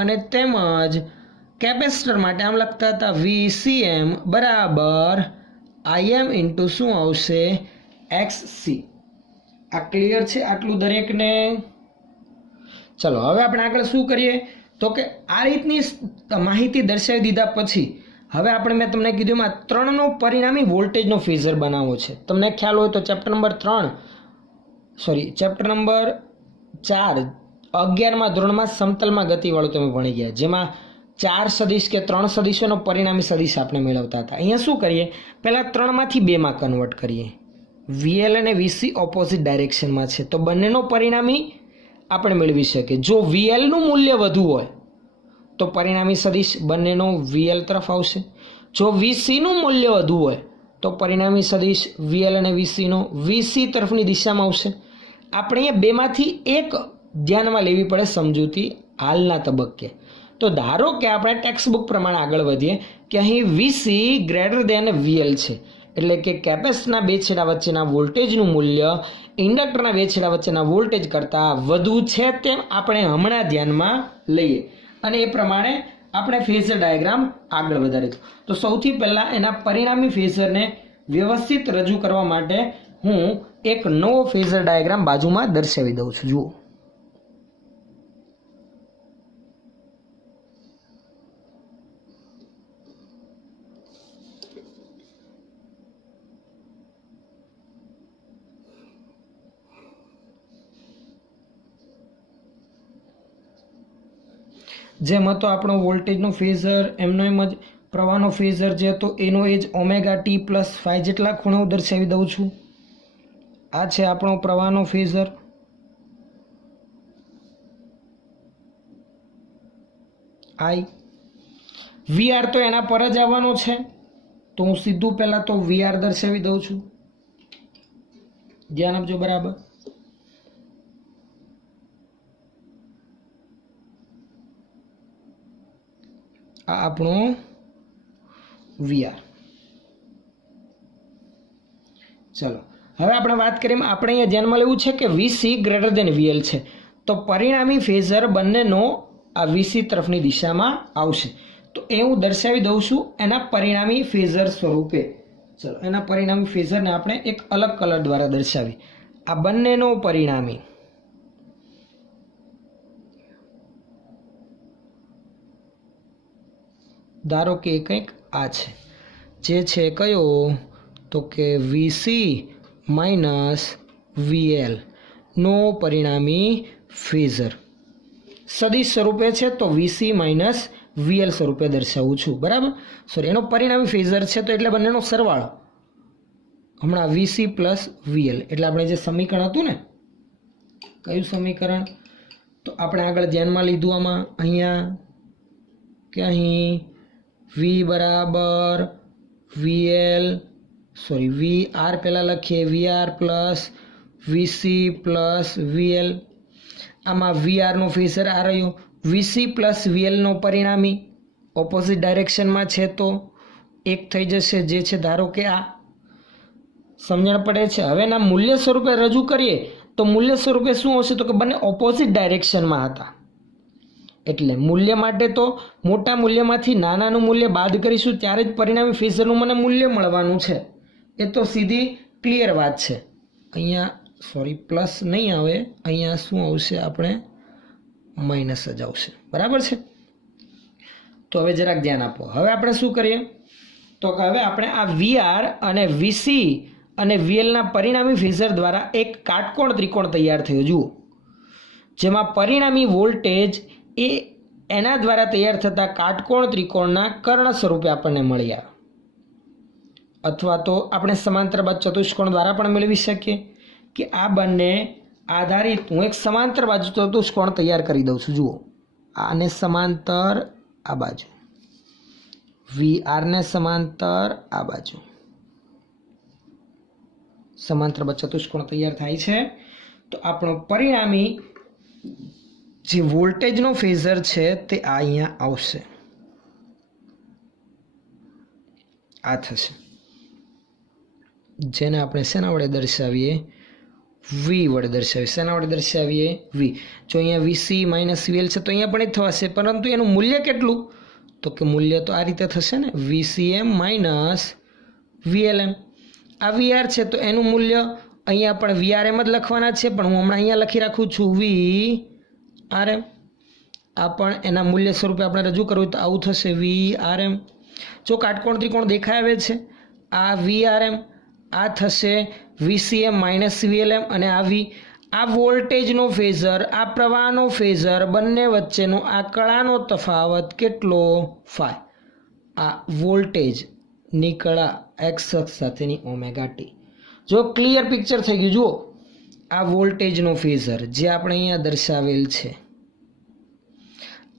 અને તેમજ કેપેસિટર માટે આમ લખતા હતા VCM બરાબર IM શું આવશે? XC. આ ક્લિયર છે આટલું દરેકને? ચલો હવે આપણે આગળ શું કરીએ? તો કે આ રીતની માહિતી દર્શાવી દીધા પછી હવે આપણે મેં તમને કીધું આ ત્રણનો પરિણામી વોલ્ટેજનો ફેઝર બનાવવો છે. તમને ખ્યાલ હોય તો ચેપ્ટર નંબર 4 11મા ધોરણમાં સમતલમાં ગતિવાળું તમે ભણી ગયા, જેમાં 4 સદિશ કે 3 સદિશોનો પરિણામી સદિશ આપણે મેળવતા હતા. અહીંયા શું કરીએ? પહેલા 3માંથી 2માં કન્વર્ટ કરીએ. VL અને VC ઓપોઝિટ ડાયરેક્શનમાં છે, તો બંનેનો પરિણામી આપણે મેળવી શકીએ. જો VL નું મૂલ્ય વધુ હોય તો પરિણામી સદિશ બંનેનો VL તરફ આવશે. જો VC નું મૂલ્ય વધુ હોય તો પરિણામી સદિશ VL અને VC નો VC તરફની દિશામાં આવશે. આપણે અહીંયા બેમાંથી એક ધ્યાનમાં લેવી પડે સમજૂતી હાલના તબક્કે. તો ધારો કે આપણે ટેક્સ્ટ બુક પ્રમાણે આગળ વધીએ કે અહીં VC ગ્રેટર દેન VL છે, એટલે કે કેપેસિટરના બે છેડા વચ્ચેના વોલ્ટેજનું મૂલ્ય ઇન્ડક્ટરના બે છેડા વચ્ચેના વોલ્ટેજ કરતાં વધુ છે તેમ આપણે હમણાં ધ્યાનમાં લઈએ, અને એ પ્રમાણે આપણે ફેઝર ડાયાગ્રામ આગળ વધારીશું. તો સૌથી પહેલાં એના પરિણામી ફેઝરને વ્યવસ્થિત રજૂ કરવા માટે હું એક નવો ફેઝર ડાયાગ્રામ બાજુમાં દર્શાવી દઉં છું. જુઓ, જેમ હતો આપણો વોલ્ટેજનો ફેઝર એમનો એમ જ પ્રવાહનો ફેઝર જે હતો એનો એ જ ω/t+ϕ જેટલા ખૂણો દર્શાવી દઉં છું. આ છે આપણો પ્રવાહનો ફેઝર. આઈ. વીઆર તો એના પર જ આવવાનો છે, તો હું સીધું પહેલાં તો વીઆર દર્શાવી દઉં છું. ધ્યાન આપજો બરાબર. આ આપણું વીઆર. ચલો હવે આપણે વાત કરીએ, આપણે અહીંયા ધ્યાનમાં લેવું છે કે વીસી ગ્રેટર દેન વીએલ છે, તો પરિણામી ફેઝર બંનેનો આ વીસી તરફની દિશામાં આવશે. તો એ હું દર્શાવી દઉં છું એના પરિણામી ફેઝર સ્વરૂપે. ચલો એના પરિણામી ફેઝરને આપણે એક અલગ કલર દ્વારા દર્શાવી. આ બંનેનો પરિણામી ધારો કે કંઈક આ છે, જે છે કયો, તો કે વીસી માઇનસ વીએલ નો પરિણામી ફેઝર સદિશ સ્વરૂપે છે, તો વીસી માઇનસ વીએલ સ્વરૂપે દર્શાવું છું. બરાબર, સોરી, એનો પરિણામી ફેઝર છે, તો એટલે બંનેનો સરવાળો. હમણાં વીસી પ્લસ વીએલ એટલે આપણે જે સમીકરણ હતું ને, કયું સમીકરણ, તો આપણે આગળ ધ્યાનમાં લીધું આમાં અહીંયા કે અહીં વી બરાબર વીએલ, સોરી વી આર પહેલાં લખીએ, we are plus VC plus VL. આમાં વી આરનો ફેઝર આ રહ્યો, વીસી પ્લસ વીએલનો પરિણામી ઓપોઝિટ ડાયરેક્શનમાં છે, તો એક થઈ જશે, જે છે ધારો કે આ. સમજણ પડે છે? હવે એના મૂલ્ય સ્વરૂપે રજૂ કરીએ તો મૂલ્ય સ્વરૂપે શું હશે, તો કે બંને ઓપોઝિટ ડાયરેક્શનમાં હતા, એટલે મૂલ્ય માટે તો મોટા મૂલ્યમાંથી નાનાનું મૂલ્ય બાદ કરીશું ત્યારે જ પરિણામી ફેઝરનું મને મૂલ્ય મળવાનું છે. એ તો સીધી ક્લિયર વાત છે. અહીંયા સોરી પ્લસ નહીં આવે, અહીંયા શું આવશે, આપણે માઇનસ જ આવશે. બરાબર છે? તો હવે જરાક ધ્યાન આપો. હવે આપણે શું કરીએ, તો હવે આપણે આ વીઆર અને વીસી અને વીએલના પરિણામી ફેઝર દ્વારા એક કાટકોણ ત્રિકોણ તૈયાર થયો. જુઓ, જેમાં પરિણામી વોલ્ટેજ એ એના દ્વારા તૈયાર થતા કાટકોણ ત્રિકોણના કર્ણ સ્વરૂપે આપણને મળ્યા, અથવા તો આપણે સમાંતર બાજુ ચતુષ્કોણ દ્વારા પણ મેળવી શકીએ કે આ બંને આધારિત હું એક સમાંતર બાજુ ચતુષ્કોણ તૈયાર કરી દઉં છું. જુઓ, આને સમાંતર આ બાજુ, વી આરને સમાંતર આ બાજુ, સમાંતર બાજુ ચતુષ્કોણ તૈયાર થાય છે. તો આપણો પરિણામી જે વોલ્ટેજનો ફેઝર છે તે આ અહીંયા આવશે, આ થશે, જેને આપણે શેના વડે દર્શાવીએ, વી વડે દર્શાવીએ. શેના વડે દર્શાવીએ, વી. જો અહીંયા વીસી માઇનસ વીએલ છે તો અહીંયા પણ એ થશે, પરંતુ એનું મૂલ્ય કેટલું, તો કે મૂલ્ય તો આ રીતે થશે ને, વીસીએમ માઇનસ વીએલએમ. આ વીઆર છે તો એનું મૂલ્ય અહીંયા પણ વીઆરએમ જ લખવાના છે, પણ હું હમણાં અહીંયા લખી રાખું છું વી આર એમ. આ પણ એના મૂલ્ય સ્વરૂપે આપણે રજૂ કરવું તો આવું થશે, વી આર એમ. જો કાટકોણ ત્રિકોણ દેખાય આવે છે, આ વી આર એમ, આ થશે વીસીએમ માઇનસ વીએલએમ, અને આ વોલ્ટેજનો ફેઝર, આ પ્રવાહનો ફેઝર, બંને વચ્ચેનો આ કળાનો તફાવત કેટલો, ફાઈ. આ વોલ્ટેજની કળા એક્સ અક્ષ સાથેની ઓમેગા ટી. જો ક્લિયર પિક્ચર થઈ ગયું. જુઓ, આ વોલ્ટેજનો ફેઝર જે આપણે અહીંયા દર્શાવેલ છે,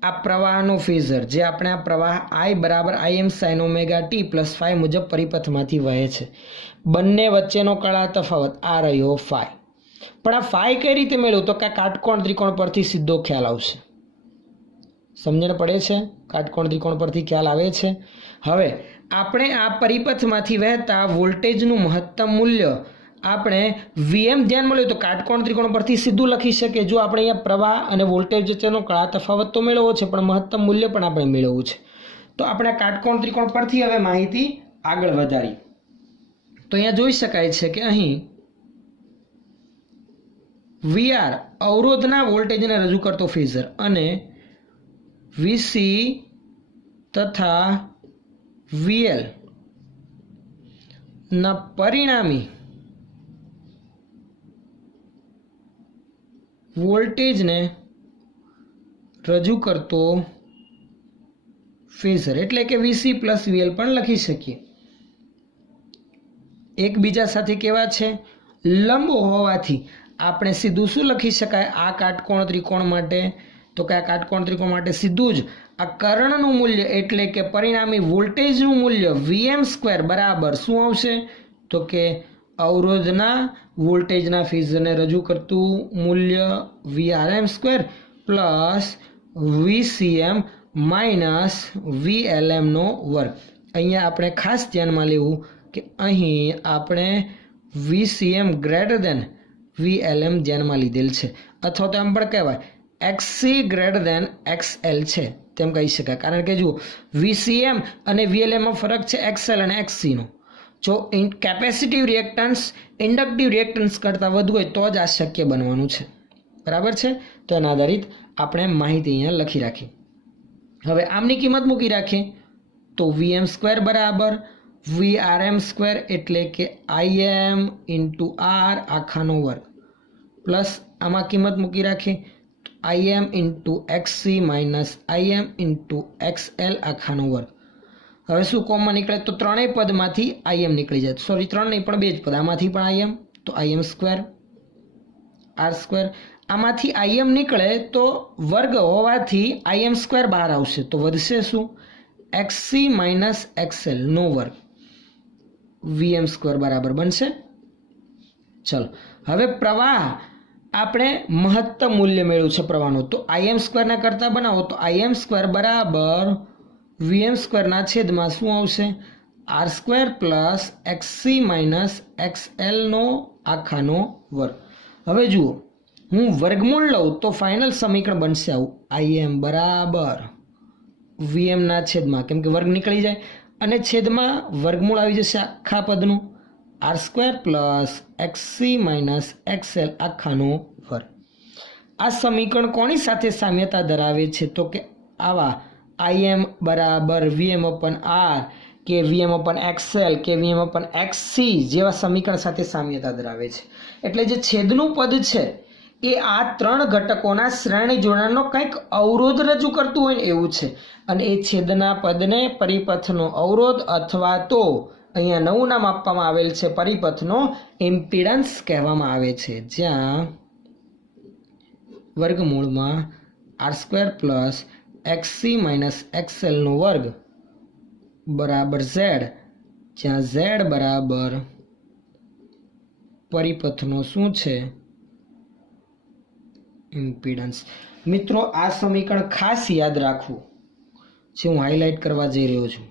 આ પ્રવાહનો ફેઝર જે આપણે આ પ્રવાહ આઈ બરાબર I M sine omega T plus phi મુજબ પરિપથમાંથી વહે છે, બંને વચ્ચેનો કળા તફાવત આ રહ્યો ફાઈ. પણ આ ફાઈ કઈ રીતે મેળવું, તો કે કાટકોણ ત્રિકોણ પરથી સીધો ખ્યાલ આવશે. સમજણ પડે છે? કાટકોણ ત્રિકોણ પરથી ખ્યાલ આવે છે. હવે આપણે આ પરિપથમાંથી વહેતા વોલ્ટેજનું મહત્તમ મૂલ્ય આપણે વીએમ ધ્યાનમાં લઈએ તો કાટકોણ ત્રિકોણ પરથી સીધું લખી શકીએ. જો આપણે અહીંયા પ્રવાહ અને વોલ્ટેજ વચ્ચેનો કળા તફાવત તો મેળવવો છે, પણ મહત્તમ મૂલ્ય પણ આપણે મેળવવું છે. તો આપણે કાટકોણ ત્રિકોણ પરથી હવે માહિતી આગળ વધારી. તો અહીંયા જોઈ શકાય છે કે અહીં વીઆર અવરોધના વોલ્ટેજને રજૂ કરતો ફેઝર અને વીસી તથા વીએલ ના પરિણામી વોલ્ટેજને રજૂ કરતો ફેઝર, એટલે કે વીસી પ્લસ વીએલ પણ લખી શકીએ. એકબીજા સાથે કેવા છે, લંબ હોવાથી આપણે સીધું શું લખી શકાય આ કાટકોણ ત્રિકોણ માટે, તો કે આ કાટકોણ ત્રિકોણ માટે સીધું જ આ કર્ણનું મૂલ્ય એટલે કે પરિણામી વોલ્ટેજનું મૂલ્ય Vm² બરાબર શું આવશે? તો કે અવરોધના વોલ્ટેજના ફેઝરને રજૂ કરતું મૂલ્ય Vrm² પ્લસ Vcm માઇનસ VLmનો વર્ગ. અહીંયા આપણે ખાસ ધ્યાનમાં લેવું કે અહીં આપણે Vcm ગ્રેટર દેન VLm ધ્યાનમાં લીધેલ છે, અથવા તો એમ પણ કહેવાય XC ગ્રેટર દેન XL છે તેમ કહી શકાય. કારણ કે જુઓ VCM અને VLmમાં ફરક છે XL અને XCનો. જો કેપેસિટિવ રિએક્ટન્સ ઇન્ડક્ટિવ રિએક્ટન્સ કરતાં વધુ હોય તો જ આ શક્ય બનવાનું છે. બરાબર છે? તો એના આધારિત આપણે માહિતી અહીંયા લખી રાખી. હવે આમની કિંમત મૂકી રાખીએ તો Vm² બરાબર Vrm² એટલે કે Im × R આખાનો વર્ગ પ્લસ આમાં કિંમત મૂકી રાખીએ Im × XC minus Im × XL આખાનો વર્ગ. હવે શું કોમન નીકળે? તો ત્રણેય પદમાંથી Im નીકળી જાય. સોરી, ત્રણ નહીં પણ બે જ પદ. આમાંથી પણ Im તો Im² R². આમાંથી Im નીકળે તો વર્ગ હોવાથી Im² બહાર આવશે તો વધશે શું? XC માઇનસ XL નો વર્ગ Vm² બરાબર બનશે. ચલો હવે પ્રવાહ આપણે મહત્તમ મૂલ્ય મેળવ્યું છે પ્રવાહનું, તો Im² ના કરતા બનાવો તો Im² બરાબર Vm² ના છેદમાં શું આવશે? R² plus XC minus XL નો આખાનો વર્ગ. હવે જુઓ હું વર્ગમૂળ લઉં તો ફાઇનલ સમીકરણ બનશે આવું Im બરાબર Vm ના છેદમાં, કેમ કે વર્ગ નીકળી જાય અને છેદમાં વર્ગમૂળ આવી જશે આખા પદનું R² plus XC minus XL આખાનો વર્ગ. આ સમીકરણ કોની સાથે સામ્યતા ધરાવે છે? તો કે આવા Im બરાબર Vm/R કે Vm/XL કે Vm/XC જેવા સમીકરણ સાથે સામ્યતા ધરાવે છે. એટલે જે છેદનું પદ છે એ આ ત્રણ ઘટકોના શ્રેણી જોડાણનો કંઈક અવરોધ રજૂ કરતું હોય ને એવું છે, અને એ છેદના પદને પરિપથનો અવરોધ અથવા તો અહીંયા નવું નામ આપવામાં આવેલ છે પરિપથનો ઇમ્પિડન્સ કહેવામાં આવે છે, જ્યાં વર્ગમૂળમાં R² plus XC minus XL નો વર્ગ બરાબર Z, જ્યાં Z બરાબર પરિપથનો શું છે? ઇમ્પિડન્સ. મિત્રો આ સમીકરણ ખાસ યાદ રાખવું જે હું હાઇલાઇટ કરવા જઈ રહ્યો છું.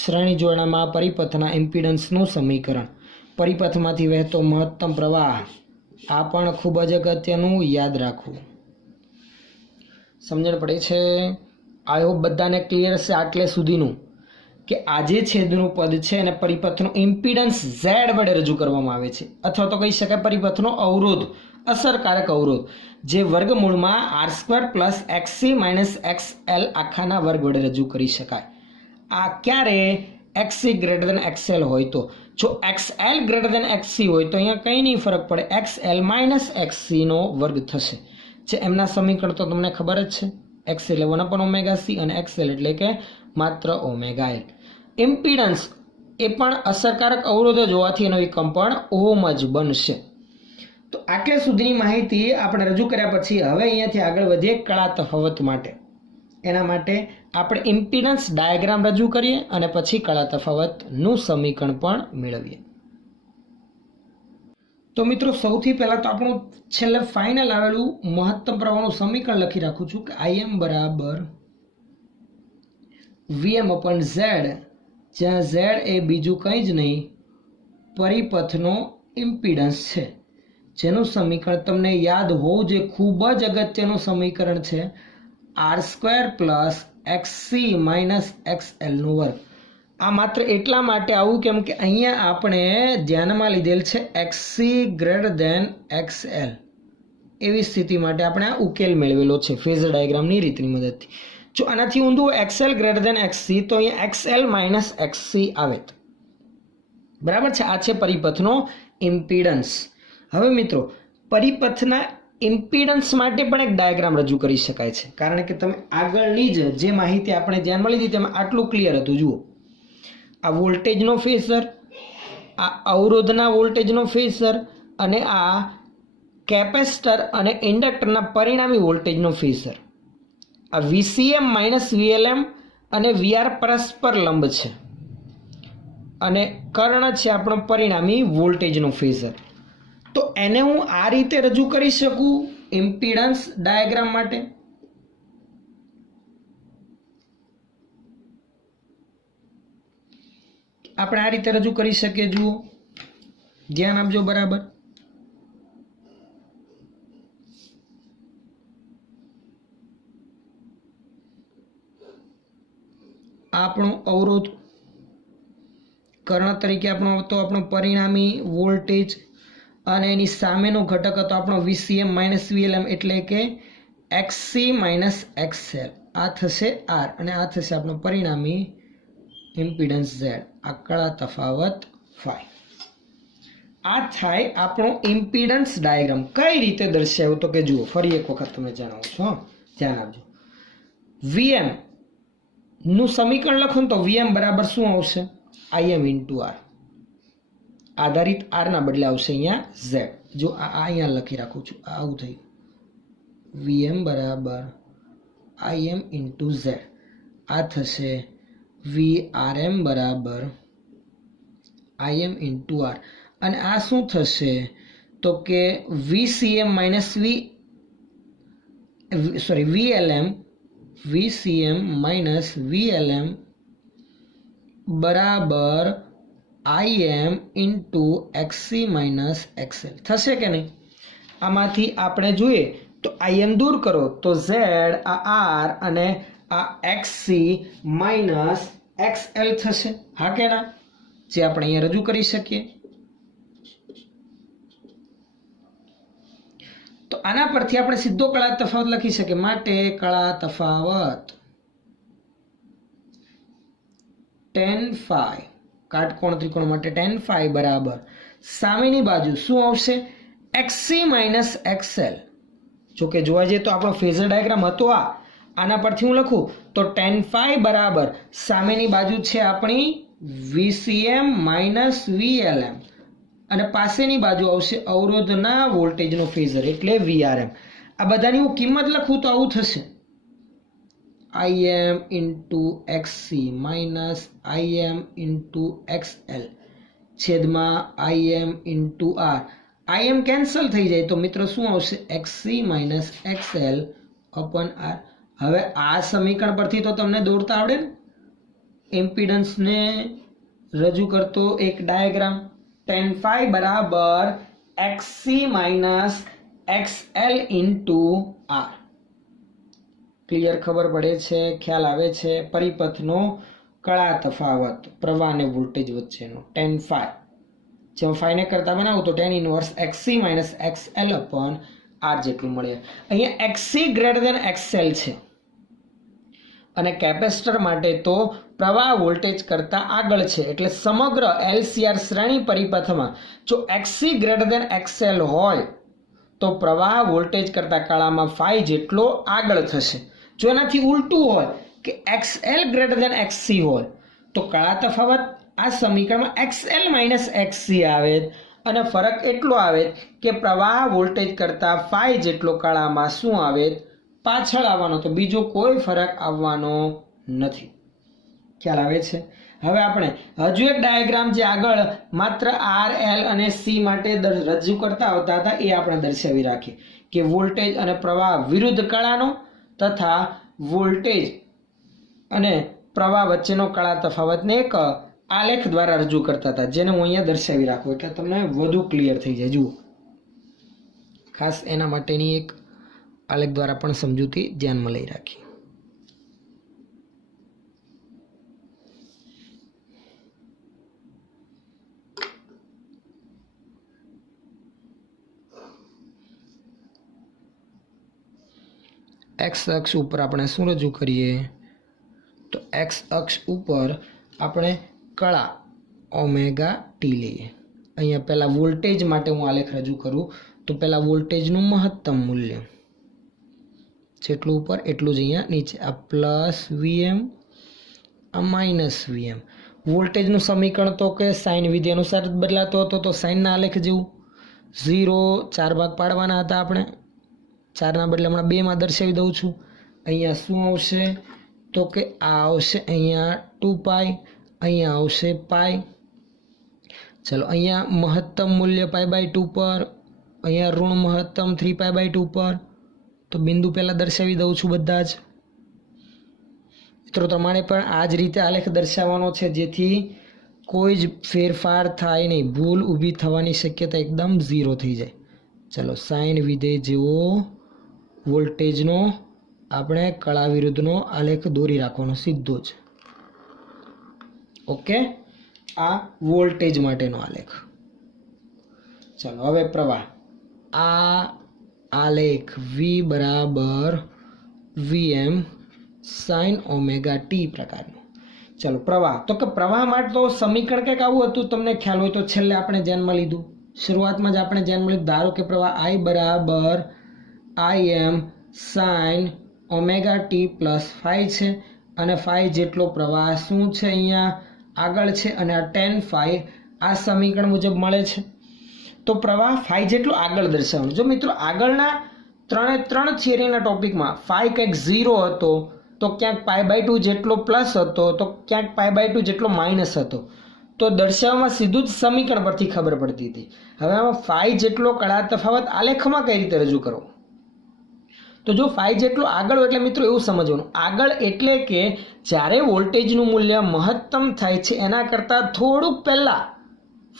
શ્રેણી જોડાણમાં પરિપથના ઇમ્પિડન્સનું સમીકરણ, પરિપથમાંથી વહેતો મહત્તમ પ્રવાહ, આ પણ ખૂબ જ અગત્યનું યાદ રાખવું. સમજણ પડે છે? આઈ હોપ બધાને ક્લિયર છે આટલે સુધીનું કે આજે છેદનું પદ છે અને પરિપથનો ઇમ્પિડન્સ Z વડે રજૂ કરવામાં આવે છે, અથવા તો કહી શકાય પરિપથનો અવરોધ, અસરકારક અવરોધ, જે વર્ગમૂળમાં R² plus XC minus XL આખાના વર્ગ વડે રજૂ કરી શકાય. આ ક્યારે? XC ગ્રેટર દેન XL હોય તો. જો XL ગ્રેટર દેન XC હોય તો અહીંયા કંઈ નહીં ફરક પડે, XL માઇનસ XC નો વર્ગ થશે. જે એમના સમીકરણ તો તમને ખબર જ છે, X એટલે 1/ωc અને XL એટલે કે માત્ર ωL. ઇમ્પિડન્સ એ પણ અસરકારક અવરોધ જ હોવાથી એનો એકમ પણ ઓહમ જ બનશે. તો આટલે સુધીની માહિતી આપણે રજૂ કર્યા પછી હવે અહીંયાથી આગળ વધીએ કળા તફાવત માટે. એના માટે આપણે ઇમ્પિડન્સ ડાયાગ્રામ રજૂ કરીએ અને પછી કળા તફાવતનું સમીકરણ પણ મેળવીએ. તો મિત્રો સૌથી પહેલાં તો આપણું છેલ્લે ફાઇનલ આવેલું મહત્તમ પ્રવાહનું સમીકરણ લખી રાખું છું કે Im બરાબર Vm/Z, જ્યાં Z એ બીજું કંઈ જ નહીં પરિપથનો ઇમ્પિડન્સ છે, જેનું સમીકરણ તમને યાદ હોવું જે ખૂબ જ અગત્યનું સમીકરણ છે R² plus XC minus XL નો વર્ગ. આ માત્ર એટલા માટે આવું કેમ કે અહીંયા આપણે ધ્યાનમાં લીધેલ છે XC ગ્રેટર દેન XL. એવી સ્થિતિ માટે આપણે આ ઉકેલ મેળવેલો છે ફેઝર ડાયાગ્રામની રીતની મદદથી. જો આનાથી ઊંધું XL ગ્રેટર દેન XC તો અહીંયા XL માઇનસ XC આવે. બરાબર છે? આ છે પરિપથનો ઇમ્પિડન્સ. હવે મિત્રો પરિપથના ઇમ્પિડન્સ માટે પણ એક ડાયાગ્રામ રજૂ કરી શકાય છે, કારણ કે તમે આગળની જ જે માહિતી આપણે ધ્યાનમાં લીધી તેમાં આટલું ક્લિયર હતું. જુઓ, આ વોલ્ટેજનો ફેઝર, આ અવરોધના વોલ્ટેજનો ફેઝર અને આ કેપેસિટર અને ઇન્ડક્ટરના પરિણામી વોલ્ટેજનો ફેઝર. આ VCM માઇનસ VLM અને VR પરસ્પર લંબ છે અને કર્ણ છે આપણો પરિણામી વોલ્ટેજનો ફેઝર. તો એને હું આ રીતે રજૂ કરી શકું ઇમ્પિડન્સ ડાયાગ્રામ માટે. આપણે આ રીતે રજૂ કરી શકીએ. જુઓ, ધ્યાન આપજો બરાબર. આપણો અવરોધ કર્ણ તરીકે આપણો પરિણામી વોલ્ટેજ અને એની સામેનો ઘટક હતો આપણો VCM માઇનસ VLM એટલે કે XC માઇનસ XL. આ થશે R અને આ થશે આપણો પરિણામી ઇમ્પિડન્સ Z. આ કળા તફાવત phi. આ થાય આપણો ઇમ્પિડન્સ ડાયાગ્રામ. કઈ રીતે દર્શાવ્યો તો કે જુઓ, ફરી એક વખત તમને જણાવું છું, ધ્યાન આપજો. VM નું સમીકરણ લખો ને તો VM બરાબર શું આવશે? IM into R. આધારિત R ના બદલે આવશે અહીંયા Z. જો આ અહીંયા લખી રાખું છું, આવું થયું. VM બરાબર IM ઇન્ટુ Z. આ થશે VRM બરાબર IM ઇન્ટુ R. અને આ શું થશે તો કે VCM minus VCM minus VLM બરાબર IM into XC minus XL થશે કે નહીં? આમાંથી આપણે જોઈએ તો IM દૂર કરો તો Z, આ R અને આ XC માઇનસ XL થશે. હા કે ના? જે આપણે અહીંયા રજૂ કરી શકીએ. તો આના પરથી આપણે સીધો કળા તફાવત લખી શકીએ. માટે કળા તફાવત tan phi કાટકોણ ત્રિકોણ માટે tan phi બરાબર સામેની બાજુ શું આવશે? XC minus XL. જો કે જોવા જઈએ તો આપણો ફેઝર ડાયાગ્રામ હતો આના પરથી હું લખું તો tan phi બરાબર સામેની બાજુ છે આપણી VCM માઇનસ VLM અને પાસેની બાજુ આવશે અવરોધના વોલ્ટેજનો ફેઝર એટલે VRM. આ બધાની હું કિંમત લખું તો આવું થશે IM into XC minus IM into XL છેદમાં IM into R. IM cancel થઈ જાય તો મિત્રો શું આવશે? XC minus XL upon R. હવે આ સમીકરણ પરથી તો તમને દોરતા આવડે ને, ઇમ્પિડન્સને રજૂ કરતો એક ડાયાગ્રામ. tan phi બરાબર XC minus XL into R. Clear? ખબર પડે છે? ખ્યાલ આવે છે? પરિપથનો કળા તફાવત પ્રવાહ અને વોલ્ટેજ વચ્ચેનો tan phi. જેમ phi ને કરતા બનાવું તો tan inverse XC minus XL upon R જેટલું મળે. અહીંયા XC ગ્રેટર દેન XL છે અને કેપેસિટર માટે તો પ્રવાહ વોલ્ટેજ કરતા આગળ છે એટલે સમગ્ર LCR શ્રેણી પરિપથમાં જો XC ગ્રેટર દેન XL હોય તો પ્રવાહ વોલ્ટેજ કરતા કળામાં phi જેટલો આગળ થશે. જો એનાથી ઉલટું હોય કે XL ગ્રેટર દેન XC હોય તો કળા તફાવત આ સમીકરણમાં XL માઇનસ XC આવે અને ફરક એટલો આવે કે પ્રવાહ વોલ્ટેજ કરતા phi જેટલો કળામાં શું આવે? પાછળ આવવાનો. તો બીજો કોઈ ફરક આવવાનો નથી. ખ્યાલ આવે છે? હવે આપણે હજુ એક ડાયાગ્રામ જે આગળ માત્ર R, L અને C માટે રજૂ કરતા આવતા હતા એ આપણે દર્શાવી રાખીએ કે વોલ્ટેજ અને પ્રવાહ વિરુદ્ધ કળાનો તથા વોલ્ટેજ અને પ્રવાહ વચ્ચેનો કળા તફાવતને એક આલેખ દ્વારા રજૂ કરતા હતા, જેને હું અહીંયા દર્શાવી રાખું એટલે તમને વધુ ક્લિયર થઈ જાય. જુઓ, ખાસ એના માટેની એક આલેખ દ્વારા પણ સમજૂતી ધ્યાનમાં લઈ રાખી. એક્સ અક્ષ ઉપર આપણે શું રજૂ કરીએ તો એક્સ અક્ષ ઉપર આપણે કળા ઓમેગા ટી લઈએ. અહીંયા પહેલાં વોલ્ટેજ માટે હું આલેખ રજૂ કરું તો પહેલાં વોલ્ટેજનું મહત્તમ મૂલ્ય જેટલું ઉપર એટલું જ અહીંયા નીચે. આ પ્લસ VM, આ માઇનસ VM. વોલ્ટેજનું સમીકરણ તો કે સાઇન વિધિ અનુસાર જ બદલાતો હતો તો સાઇનના આલેખ જેવું 0 4 ભાગ પાડવાના હતા આપણે. 4ના બદલે હમણાં 2માં દર્શાવી દઉં છું. અહીંયા શું આવશે તો કે આ આવશે અહીંયા 2π, અહીંયા આવશે પાઈ. ચલો અહીંયા મહત્તમ મૂલ્ય π/2 પર, અહીંયા ઋણ મહત્તમ 3π/2 પર. તો બિંદુ પહેલાં દર્શાવી દઉં છું બધા જ મિત્રો. તમારે પણ આ જ રીતે આલેખ દર્શાવવાનો છે જેથી કોઈ જ ફેરફાર થાય નહીં, ભૂલ ઊભી થવાની શક્યતા એકદમ 0 થઈ જાય. ચલો સાઇન વિધેય જેવો વોલ્ટેજનો આપણે કળા વિરુદ્ધનો આલેખ દોરી રાખવાનો સીધો જ. ઓકે, આ વોલ્ટેજ માટેનો આલેખ. ચાલો હવે પ્રવાહ. આ આલેખ V બરાબર Vm sin ઓમેગા t પ્રકારનો. ચલો પ્રવાહ. તો કે પ્રવાહ માટે તો સમીકરણ કંઈક આવું હતું, તમને ખ્યાલ હોય તો છેલ્લે આપણે ધ્યાનમાં લીધું, શરૂઆતમાં જ આપણે ધ્યાનમાં લીધું. ધારો કે પ્રવાહ I બરાબર Im sin omega t plus phi છે, અને phi જેટલો પ્રવાહ શું છે અહીંયા આગળ છે, અને આ tan phi આ સમીકરણ મુજબ મળે છે. તો પ્રવાહ phi જેટલો આગળ દર્શાવવાનો. જો મિત્રો આગળના ત્રણ થિયરીના ટોપિકમાં phi કંઈક 0 હતો, તો ક્યાંક π/2 જેટલો પ્લસ હતો, તો ક્યાંક π/2 જેટલો માઇનસ હતો. તો દર્શાવવામાં સીધું જ સમીકરણ પરથી ખબર પડતી હતી. હવે આમાં phi જેટલો કળા તફાવત આલેખમાં કઈ રીતે રજૂ કરવો? તો જો phi જેટલો આગળ એટલે મિત્રો એવું સમજવાનું, આગળ એટલે કે જ્યારે વોલ્ટેજનું મૂલ્ય મહત્તમ થાય છે એના કરતાં થોડુંક પહેલાં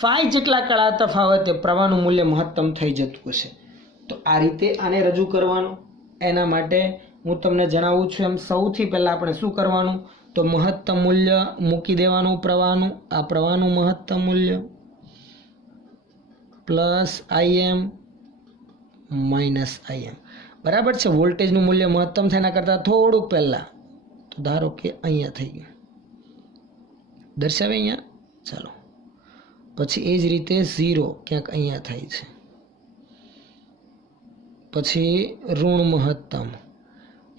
phi જેટલા કળા તફાવતે પ્રવાહનું મૂલ્ય મહત્તમ થઈ જતું હશે. તો આ રીતે આને રજૂ કરવાનું. એના માટે હું તમને જણાવું છું એમ સૌથી પહેલાં આપણે શું કરવાનું, તો મહત્તમ મૂલ્ય મૂકી દેવાનું પ્રવાહનું. આ પ્રવાહનું મહત્તમ મૂલ્ય પ્લસ Im માઇનસ Im બરાબર છે. વોલ્ટેજનું મૂલ્ય મહત્તમ થાય એના કરતાં થોડુંક પહેલાં, તો ધારો કે અહીંયા થઈ ગયું, દર્શાવે અહીંયા. ચાલો પછી એ જ રીતે 0 ક્યાંક અહીંયા થાય છે, પછી ઋણ મહત્તમ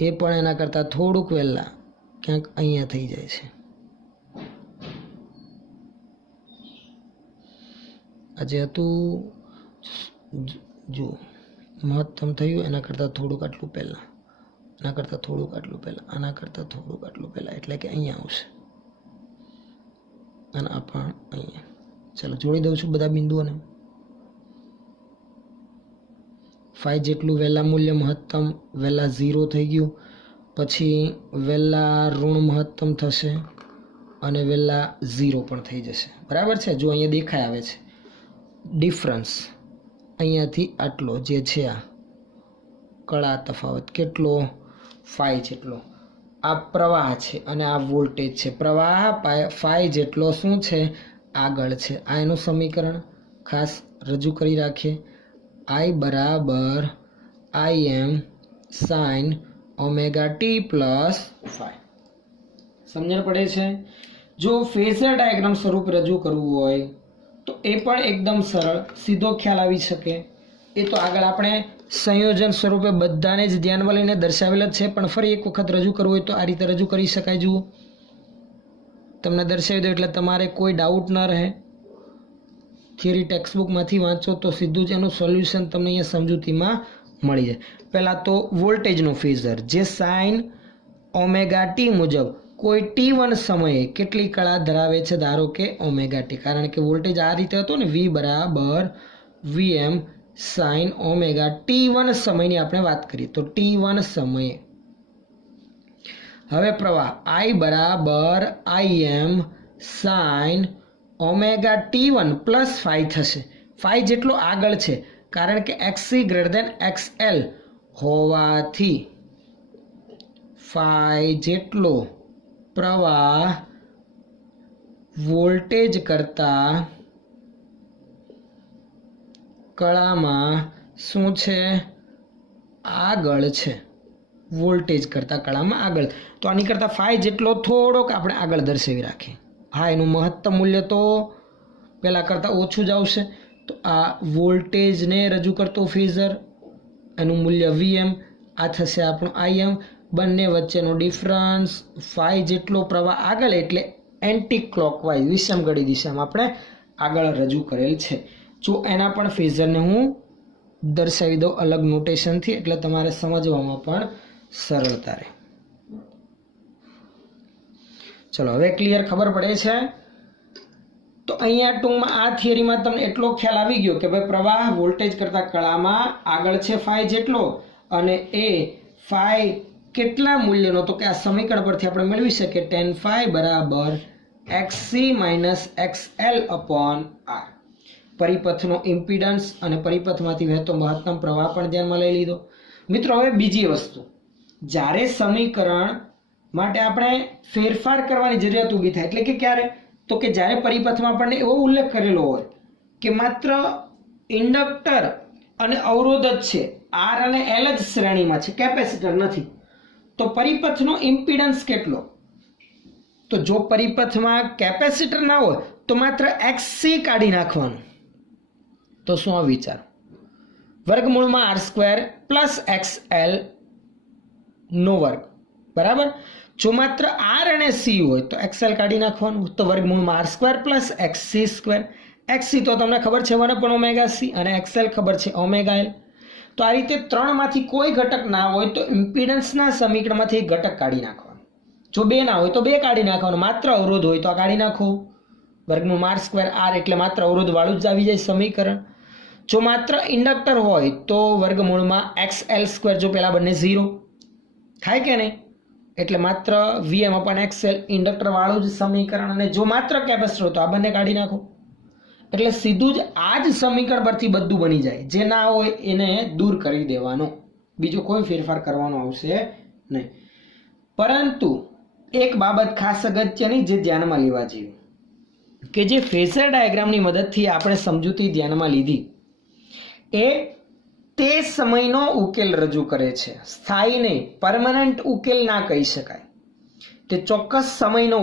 એ પણ એના કરતાં થોડુંક વહેલા ક્યાંક અહીંયા થઈ જાય છે. આજે હતું જો મહત્તમ થયું એના કરતાં થોડુંક આટલું પહેલાં, એના કરતાં થોડુંક આટલું પહેલાં, આના કરતાં થોડુંક આટલું પહેલાં, એટલે કે અહીંયા આવશે, અને આ પણ અહીંયા. ચાલો જોડી દઉં છું બધા બિંદુઓને. phi જેટલું વહેલા મૂલ્ય મહત્તમ વહેલા 0 થઈ ગયું, પછી વહેલા ઋણ મહત્તમ થશે, અને વહેલા 0 પણ થઈ જશે. બરાબર છે. જો અહીંયા દેખાય આવે છે ડિફરન્સ, અહીંયાથી આટલો જે છે આ કળા તફાવત કેટલો, phi જેટલો. આ પ્રવાહ છે અને આ વોલ્ટેજ છે. પ્રવાહ phi જેટલો શું છે આગળ છે. આ એનું સમીકરણ ખાસ રજૂ કરી રાખીએ. I બરાબર Im sin omega t plus phi. સમજણ પડે છે? જો ફેઝર ડાયાગ્રામ સ્વરૂપ રજૂ કરવું હોય તો એ પણ એકદમ સરળ, સીધો ખ્યાલ આવી શકે. એ તો આગળ આપણે સંયોજન સ્વરૂપે બધાને જ ધ્યાનમાં લઈને દર્શાવેલ જ છે, પણ ફરી એક વખત રજૂ કરવું હોય તો આ રીતે રજૂ કરી શકાય. જુઓ તમને દર્શાવી દો એટલે તમારે કોઈ ડાઉટ ન રહે. થિયરી ટેક્સ્ટબુકમાંથી વાંચો તો સીધું જ એનું સોલ્યુશન તમને અહીંયા સમજૂતીમાં મળી જાય. પહેલાં તો વોલ્ટેજનો ફેઝર જે સાઇન ઓમેગા ટી મુજબ કોઈ t1 સમયે કેટલી કળા ધરાવે છે, ધારો કે ઓમેગા ટી. કારણ કે વોલ્ટેજ આ રીતે હતો ને, V બરાબર Vm સાઇન ઓમેગા t1 સમયની આપણે વાત કરીએ તો t1 સમયે. હવે પ્રવાહ I બરાબર Im sine omega t1 plus phi થશે. phi જેટલો આગળ છે કારણ કે xc ગ્રેટર દેન xl હોવાથી phi જેટલો પ્રવાહ વોલ્ટેજ કરતા કળામાં શું છે આગળ છે. વોલ્ટેજ કરતા કળામાં આગળ. તો આની કરતાં phi જેટલો થોડોક આપણે આગળ દર્શાવી રાખીએ. હા, એનું મહત્તમ મૂલ્ય તો પહેલાં કરતાં ઓછું જ આવશે. તો આ વોલ્ટેજને રજૂ કરતો ફેઝર, એનું મૂલ્ય Vm, આ થશે આપણું Im. બંને વચ્ચેનો ડિફરન્સ phi જેટલો પ્રવાહ આગળ એટલે એન્ટી ક્લોકવાઇઝ વિષમઘડી દિશામાં આપણે આગળ રજૂ કરેલ છે. જો એના પણ ફેઝરને હું દર્શાવી દઉં અલગ નોટેશનથી, એટલે તમારે સમજવામાં પણ સરળતા રહે. ચલો હવે ક્લિયર ખબર પડે છે. તો અહીંયા ટૂંકમાં આ થિયરીમાં તમને એટલો ખ્યાલ આવી ગયો કે ભાઈ પ્રવાહ વોલ્ટેજ કરતાં કળામાં આગળ છે ફાઈ જેટલો, અને એ ફાઈ કેટલા મૂલ્યનો, તો કે આ સમીકરણ પરથી આપણે મેળવી શકીએ tan phi બરાબર xc minus xl upon r. પરિપથનો ઇમ્પિડન્સ અને પરિપથમાંથી વહેતો મહત્તમ પ્રવાહ પણ ધ્યાનમાં લઈ લીધો. મિત્રો હવે બીજી વસ્તુ, જ્યારે સમીકરણ માટે આપણે ફેરફાર કરવાની જરૂરિયાત ઊભી થાય, એટલે કે ક્યારે, તો કે જ્યારે પરિપથમાં આપણને એવો ઉલ્લેખ કરેલો હોય કે માત્ર ઇન્ડક્ટર અને અવરોધ જ છે, આર અને એલ જ શ્રેણીમાં છે, કેપેસિટર નથી, તો પરિપથનો ઇમ્પિડન્સ કેટલો? તો જો પરિપથમાં કેપેસિટર ના હોય તો માત્ર XC કાઢી નાખવાનું. તો શું આ વિચાર, વર્ગમૂળમાં r² પ્લસ XL નો વર્ગ બરાબર. જો માત્ર r અને c હોય તો XL કાઢી નાખવાનું, તો વર્ગમૂળમાં r² પ્લસ XC². XC તો તમને ખબર છે 1/ωc અને XL ખબર છે ωL. તો આ રીતે ત્રણમાંથી કોઈ ઘટક ના હોય તો ઇમ્પિડન્સના સમીકરણમાંથી એક ઘટક કાઢી નાખવાનો. જો બે ના હોય તો બે કાઢી નાખવાનો, માત્ર અવરોધ હોય તો આ કાઢી નાખો, વર્ગમૂળમાં r² એટલે માત્ર અવરોધ વાળું જ આવી જાય સમીકરણ. જો માત્ર ઇન્ડક્ટર હોય તો વર્ગમૂળમાં XL², જો પેલા બંને 0 થાય કે નહીં, એટલે માત્ર Vm/XL ઇન્ડક્ટર વાળું જ સમીકરણ. અને જો માત્ર કેપેસિટર હોય તો આ બંને કાઢી નાખો, એટલે સીધું જ આ જ સમીકરણ પરથી બધું બની જાય. જે ના હોય એને દૂર કરી દેવાનો, બીજો કોઈ ફેરફાર કરવાનો આવશે નહીં. પરંતુ એક બાબત ખાસ અગત્યની જે ધ્યાનમાં લેવા જેવી, કે જે ફેઝર ડાયાગ્રામની મદદથી આપણે સમજૂતી ધ્યાનમાં લીધી એ તે સમયનો ઉકેલ રજૂ કરે છે, સ્થાયી નહીં, પરમનન્ટ ઉકેલ ના કહી શકાય. તે ચોક્કસ સમયનો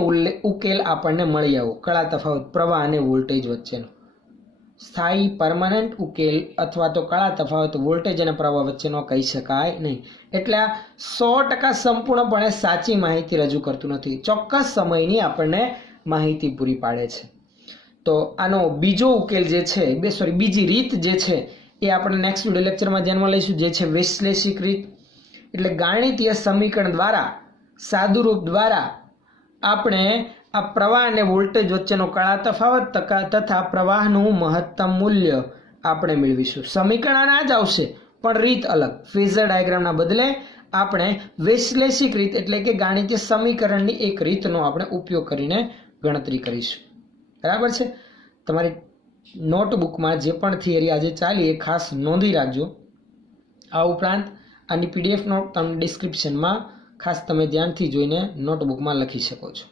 ઉકેલ આપણને મળી આવ્યો, કળા તફાવત પ્રવાહ અને વોલ્ટેજ વચ્ચેનો. સ્થાયી પરમનન્ટ ઉકેલ અથવા તો કળા તફાવત વોલ્ટેજ અને પ્રવાહ વચ્ચેનો કહી શકાય નહીં. એટલે આ 100% સંપૂર્ણપણે સાચી માહિતી રજૂ કરતું નથી, ચોક્કસ સમયની આપણને માહિતી પૂરી પાડે છે. તો આનો બીજો ઉકેલ જે છે, બીજી રીત જે છે એ આપણે નેક્સ્ટ વિડિયો લેક્ચરમાં ધ્યાનમાં લઈશું, જે છે વિશ્લેષિક રીત. એટલે ગાણિતીય સમીકરણ દ્વારા, સાદુરૂપ દ્વારા આપણે આ પ્રવાહ અને વોલ્ટેજ વચ્ચેનો કળા તફાવત તથા પ્રવાહનું મહત્તમ મૂલ્ય આપણે મેળવીશું. સમીકરણ આના જ આવશે પણ રીત અલગ. ફેઝર ડાયાગ્રામના બદલે આપણે વૈશ્લેષિક રીત એટલે કે ગાણિતીય સમીકરણની એક રીતનો આપણે ઉપયોગ કરીને ગણતરી કરીશું. બરાબર છે. તમારી નોટબુકમાં જે પણ થિયરી આજે ચાલી એ ખાસ નોંધી રાખજો. આ ઉપરાંત આની PDF નોટ તમને ડિસ્ક્રિપ્શનમાં ખાસ તમે ધ્યાનથી જોઈને નોટબુકમાં લખી શકો છો.